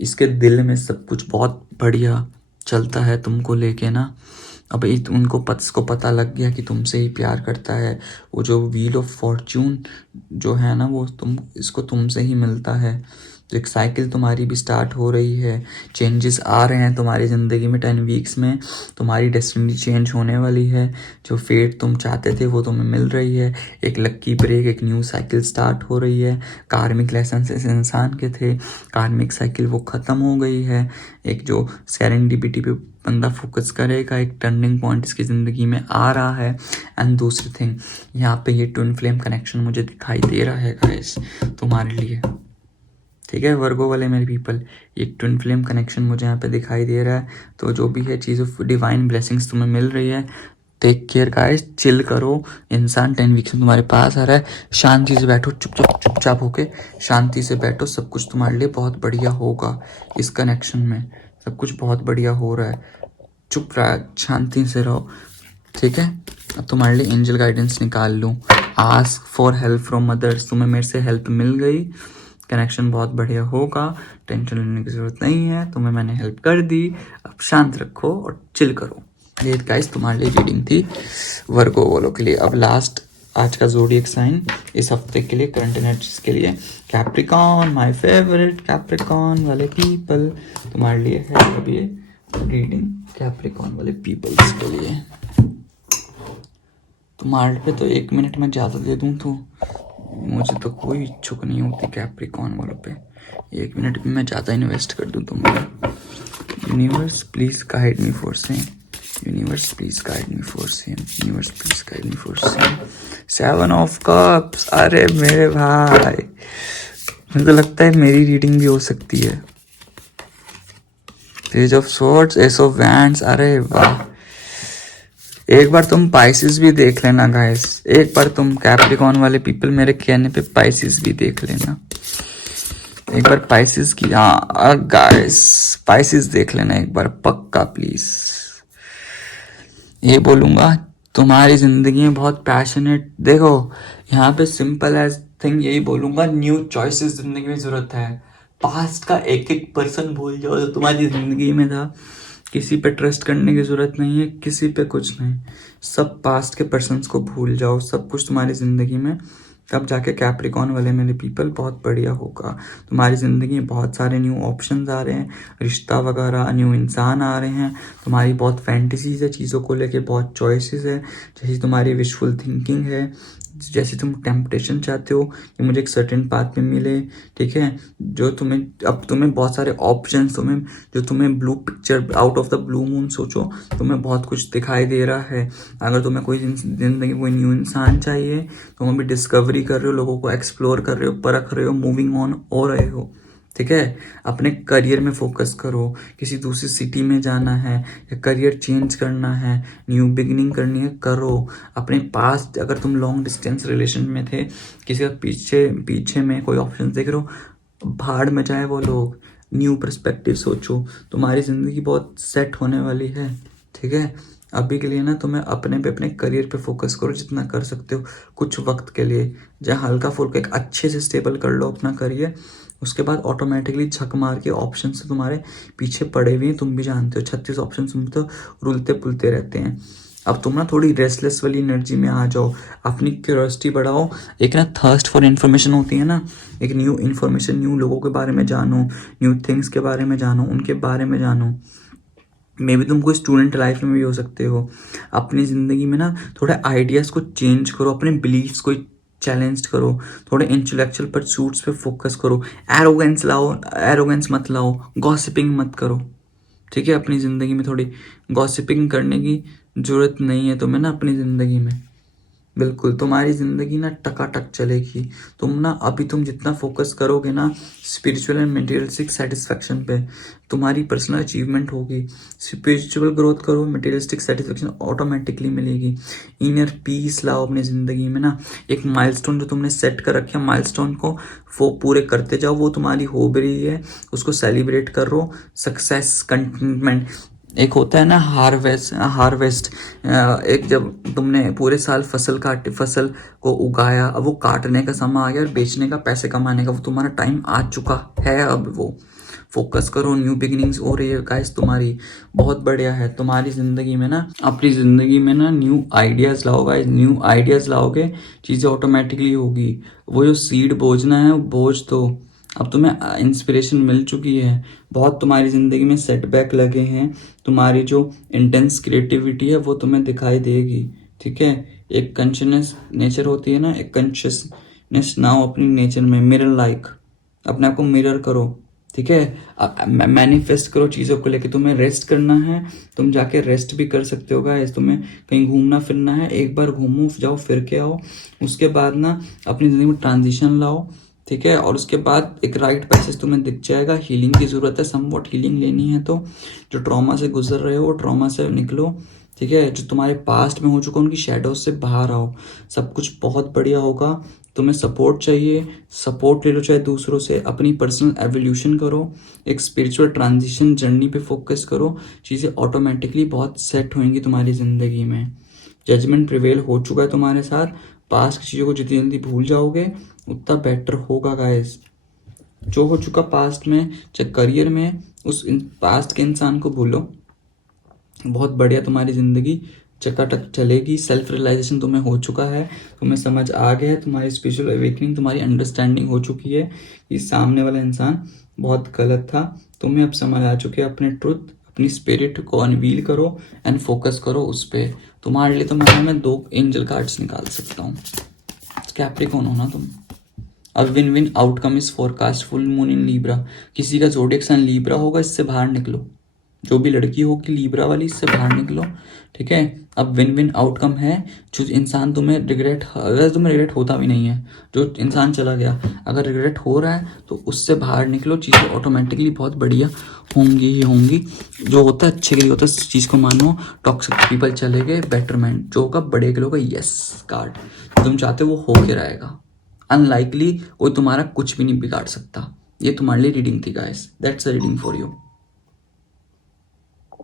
इसके दिल में सब कुछ बहुत बढ़िया चलता है तुमको लेके ना अब उनको इसको पता लग गया कि तुमसे ही प्यार करता है वो जो व्हील ऑफ फॉर्च्यून जो है ना वो इसको तुमसे ही मिलता है तो एक साइकिल तुम्हारी भी स्टार्ट हो रही है चेंजेस आ रहे हैं तुम्हारी ज़िंदगी में 10 वीक्स में तुम्हारी डेस्टिनी चेंज होने वाली है जो फेट तुम चाहते थे वो तुम्हें मिल रही है एक लक्की ब्रेक एक न्यू साइकिल स्टार्ट हो रही है कार्मिक लेसन इस इंसान के थे कार्मिक साइकिल वो ख़त्म हो गई है एक जो सेरेंडिपिटी पे बंदा फोकस करेगा एक टर्निंग पॉइंट इसकी ज़िंदगी में आ रहा है एंड दूसरी थिंग यहाँ पे ये ट्विन फ्लेम कनेक्शन मुझे दिखाई दे रहा है गाइस तुम्हारे लिए ठीक है वर्गो वाले मेरे पीपल ये ट्विन फ्लेम कनेक्शन मुझे यहाँ पे दिखाई दे रहा है तो जो भी है चीज़ ऑफ डिवाइन ब्लेसिंग्स तुम्हें मिल रही है टेक केयर गाइस, चिल करो। इंसान 10 वीक्स में तुम्हारे पास आ रहा है, शांति से बैठो, चुपचाप होके शांति से बैठो। सब कुछ तुम्हारे लिए बहुत बढ़िया होगा। इस कनेक्शन में सब कुछ बहुत बढ़िया हो रहा है। चुप रहा, शांति से रहो, ठीक है। अब तुम्हारे लिए एंजल गाइडेंस निकाल लूँ। Ask for help from mothers, तुम्हें मेरे से हेल्प मिल गई, कनेक्शन बहुत बढ़िया होगा, टेंशन लेने की जरूरत नहीं है, तुम्हें मैंने हेल्प कर दी। अब शांत रखो और चिल करो। ये गाइस तुम्हारे लिए रीडिंग थी वर्गो वालों के लिए। अब लास्ट आज का ज़ोडिएक साइन इस हफ्ते के लिए, करंट एनर्जीज के लिए, कैप्रिकॉन, माय फेवरेट कैप्रिकॉन वाले पीपल, तुम्हारे लिए है अब ये रीडिंग कैप्रिकॉन वाले पीपल्स के लिए। तुम्हारे पे तो 1 मिनट में ज़्यादा दे दूँ तो मुझे तो कोई इच्छुक नहीं होती कैप्रिकॉन वालों पे। 1 मिनट में मैं ज़्यादा इन्वेस्ट कर दूँ तुमको। Universe please guide me for same, universe please guide me for same, universe please guide me for same. 7 of cups, अरे मेरे भाई, मुझे तो लगता है मेरी रीडिंग भी हो सकती है। Page of swords, S of wands, अरे वाह। एक बार तुम पाइसिस भी देख लेना गाइस, एक बार तुम कैप्रिकॉन वाले पीपल मेरे कहने पे पाइसिस भी देख लेना। एक बार पाइसिस की, हाँ गाइस पाइसिस देख लेना एक बार पक्का प्लीज। ये बोलूंगा तुम्हारी जिंदगी में बहुत पैशनेट, देखो यहाँ पे सिंपल एज थिंग यही बोलूंगा, न्यू चॉइसेस जिंदगी में जरूरत है। पास्ट का एक एक पर्सन भूल जाओ जो तुम्हारी जिंदगी में था। किसी पे ट्रस्ट करने की जरूरत नहीं है, किसी पे कुछ नहीं, सब पास्ट के पर्सन्स को भूल जाओ, सब कुछ तुम्हारी जिंदगी में, तब जाके कैप्रिकॉन वाले मेरे पीपल बहुत बढ़िया होगा। तुम्हारी ज़िंदगी में बहुत सारे न्यू ऑप्शंस आ रहे हैं, रिश्ता वगैरह, न्यू इंसान आ रहे हैं, तुम्हारी बहुत फैंटेसीज है, चीज़ों को लेके बहुत चॉइसेस है, जैसी तुम्हारी विशफुल थिंकिंग है, जैसे तुम टेम्पटेशन चाहते हो कि मुझे एक सर्टेन पाथ में मिले, ठीक है, जो तुम्हें अब तुम्हें बहुत सारे ऑप्शंस, तुम्हें blue picture out of the blue moon सोचो, तुम्हें बहुत कुछ दिखाई दे रहा है। अगर तुम्हें कोई जिंदगी कोई न्यू इंसान चाहिए, तुम अभी डिस्कवरी कर रहे हो, लोगों को एक्सप्लोर कर रहे हो, परख रहे हो, मूविंग ऑन हो रहे हो, ठीक है। अपने करियर में फोकस करो, किसी दूसरी सिटी में जाना है या करियर चेंज करना है, न्यू बिगिनिंग करनी है, करो। अपने पास अगर तुम लॉन्ग डिस्टेंस रिलेशन में थे, किसी का पीछे में कोई ऑप्शन देख रहे हो, भाड़ में जाए वो लोग, न्यू पर्सपेक्टिव सोचो, तुम्हारी ज़िंदगी बहुत सेट होने वाली है, ठीक है। अभी के लिए ना तुम्हें अपने करियर पे फोकस करो जितना कर सकते हो कुछ वक्त के लिए, जहाँ हल्का फुल्का एक अच्छे से स्टेबल कर लो अपना करियर, उसके बाद ऑटोमेटिकली झक मार के ऑप्शन से तुम्हारे पीछे पड़े हुए हैं, तुम भी जानते हो 36 ऑप्शन तुम तो रुलते पुलते रहते हैं। अब तुम ना थोड़ी रेस्टलेस वाली एनर्जी में आ जाओ, अपनी क्यूरियोसिटी बढ़ाओ, एक ना थर्स्ट फॉर इन्फॉर्मेशन होती है ना, एक न्यू इन्फॉर्मेशन, न्यू लोगों के बारे में जानो, न्यू थिंग्स के बारे में जानो, उनके बारे में जानो। मे बी तुम कोई स्टूडेंट लाइफ में भी हो सकते हो। अपनी ज़िंदगी में ना थोड़े आइडियाज़ को चेंज करो, अपने बिलीव्स को चैलेंज करो, थोड़े इंटेलेक्चुअल परसूट्स पे फोकस करो, एरोगेंस मत लाओ, गॉसिपिंग मत करो, ठीक है। अपनी ज़िंदगी में थोड़ी गॉसिपिंग करने की ज़रूरत नहीं है तुम्हें ना अपनी ज़िंदगी में, बिल्कुल। तुम्हारी ज़िंदगी ना टकाटक चलेगी। तुम जितना फोकस करोगे ना स्पिरिचुअल एंड मटेरियलिस्टिक सेटिस्फैक्शन पे, तुम्हारी पर्सनल अचीवमेंट होगी। स्पिरिचुअल ग्रोथ करो, मटेरियलिस्टिक सेटिस्फैक्शन ऑटोमेटिकली मिलेगी। इनर पीस लाओ अपनी ज़िंदगी में ना, एक माइलस्टोन जो तुमने सेट कर रखे हैं, माइलस्टोन को वो पूरे करते जाओ, वो तुम्हारी हो भी रही है, उसको सेलिब्रेट करो। सक्सेस, कंटेनमेंट, एक होता है ना हार्वेस्ट, एक जब तुमने पूरे साल फसल को उगाया, अब वो काटने का समय आ गया और बेचने का, पैसे कमाने का वो तुम्हारा टाइम आ चुका है। अब वो फोकस करो, न्यू बिगिनिंग्स हो रही है गाइस तुम्हारी, बहुत बढ़िया है। तुम्हारी ज़िंदगी में ना, अपनी ज़िंदगी में ना न्यू आइडियाज़ लाओ गाइस, न्यू आइडियाज़ लाओगे चीज़ें ऑटोमेटिकली होगी। वो जो सीड बोझना है वो बोझ दो, अब तुम्हें इंस्पिरेशन मिल चुकी है, बहुत तुम्हारी ज़िंदगी में सेटबैक लगे हैं, तुम्हारी जो इंटेंस क्रिएटिविटी है वो तुम्हें दिखाई देगी, ठीक है। एक कॉन्शियसनेस नेचर होती है ना, एक कॉन्शियसनेस नाउ अपनी नेचर में, मिरर लाइक, अपने आप को मिरर करो, ठीक है। मैनिफेस्ट करो चीज़ों को लेके। तुम्हें रेस्ट करना है, तुम जाके रेस्ट भी कर सकते हो गाइस। तुम्हें कहीं घूमना फिरना है, एक बार घूमो जाओ, फिर के आओ, उसके बाद ना अपनी ज़िंदगी में ट्रांजिशन लाओ, ठीक है। और उसके बाद एक राइट पैसेज तुम्हें दिख जाएगा। हीलिंग की ज़रूरत है, समवॉट हीलिंग लेनी है तो जो ट्रॉमा से गुजर रहे हो वो ट्रॉमा से निकलो, ठीक है, जो तुम्हारे पास्ट में हो चुका उनकी शेडोज से बाहर आओ, सब कुछ बहुत बढ़िया होगा। तुम्हें सपोर्ट चाहिए, सपोर्ट ले लो चाहे दूसरों से, अपनी पर्सनल एवोल्यूशन करो, एक स्पिरिचुअल ट्रांजिशन जर्नी पे फोकस करो, चीज़ें ऑटोमेटिकली बहुत सेट होंगी तुम्हारी ज़िंदगी में। जजमेंट प्रिवेल हो चुका है तुम्हारे साथ, पास्ट की चीज़ों को जितनी जल्दी भूल जाओगे उतना बेटर होगा गाइस। जो हो चुका पास्ट में, चाहे करियर में, उस पास्ट के इंसान को भूलो, बहुत बढ़िया तुम्हारी ज़िंदगी चकाचक चलेगी। सेल्फ रियलाइजेशन तुम्हें हो चुका है, तुम्हें समझ आ गया है, तुम्हारी स्पिरिचुअल अवेकनिंग, तुम्हारी अंडरस्टैंडिंग हो चुकी है कि सामने वाला इंसान बहुत गलत था। तुम्हें अब समझ आ चुके है अपने ट्रुथ, अपनी स्पिरिट को अनवील करो एंड फोकस करो उस पर। तुम्हारे लिए तो मैं 2 एंजल कार्ड्स निकाल सकता हूँ। कैप्रिकॉर्न हो ना तुम। अब win win outcome is forecast, full moon in Libra. किसी का जोडिएक साइन लीब्रा होगा, इससे बाहर निकलो। जो भी लड़की होगी लीब्रा वाली, इससे बाहर निकलो, ठीक है। अब विन विन आउटकम है। जो इंसान तुम्हें रिग्रेट, अगर तुम्हें रिग्रेट होता भी नहीं है, जो इंसान चला गया, अगर रिग्रेट हो रहा है तो उससे बाहर निकलो, चीज़ें ऑटोमेटिकली बहुत बढ़िया होंगी ही होंगी। जो होता है अच्छे के लिए होता है, इस चीज़ को मानो। टॉक्सिक पीपल चले गए, बेटरमेंट जो होगा बड़े के लोग, यस कार्ड तुम चाहते हो वो हो के रहेगा। अनलाइकली कोई तुम्हारा कुछ भी नहीं बिगाड़ सकता। ये तुम्हारे लिए रीडिंग थी guys, that's a reading for you.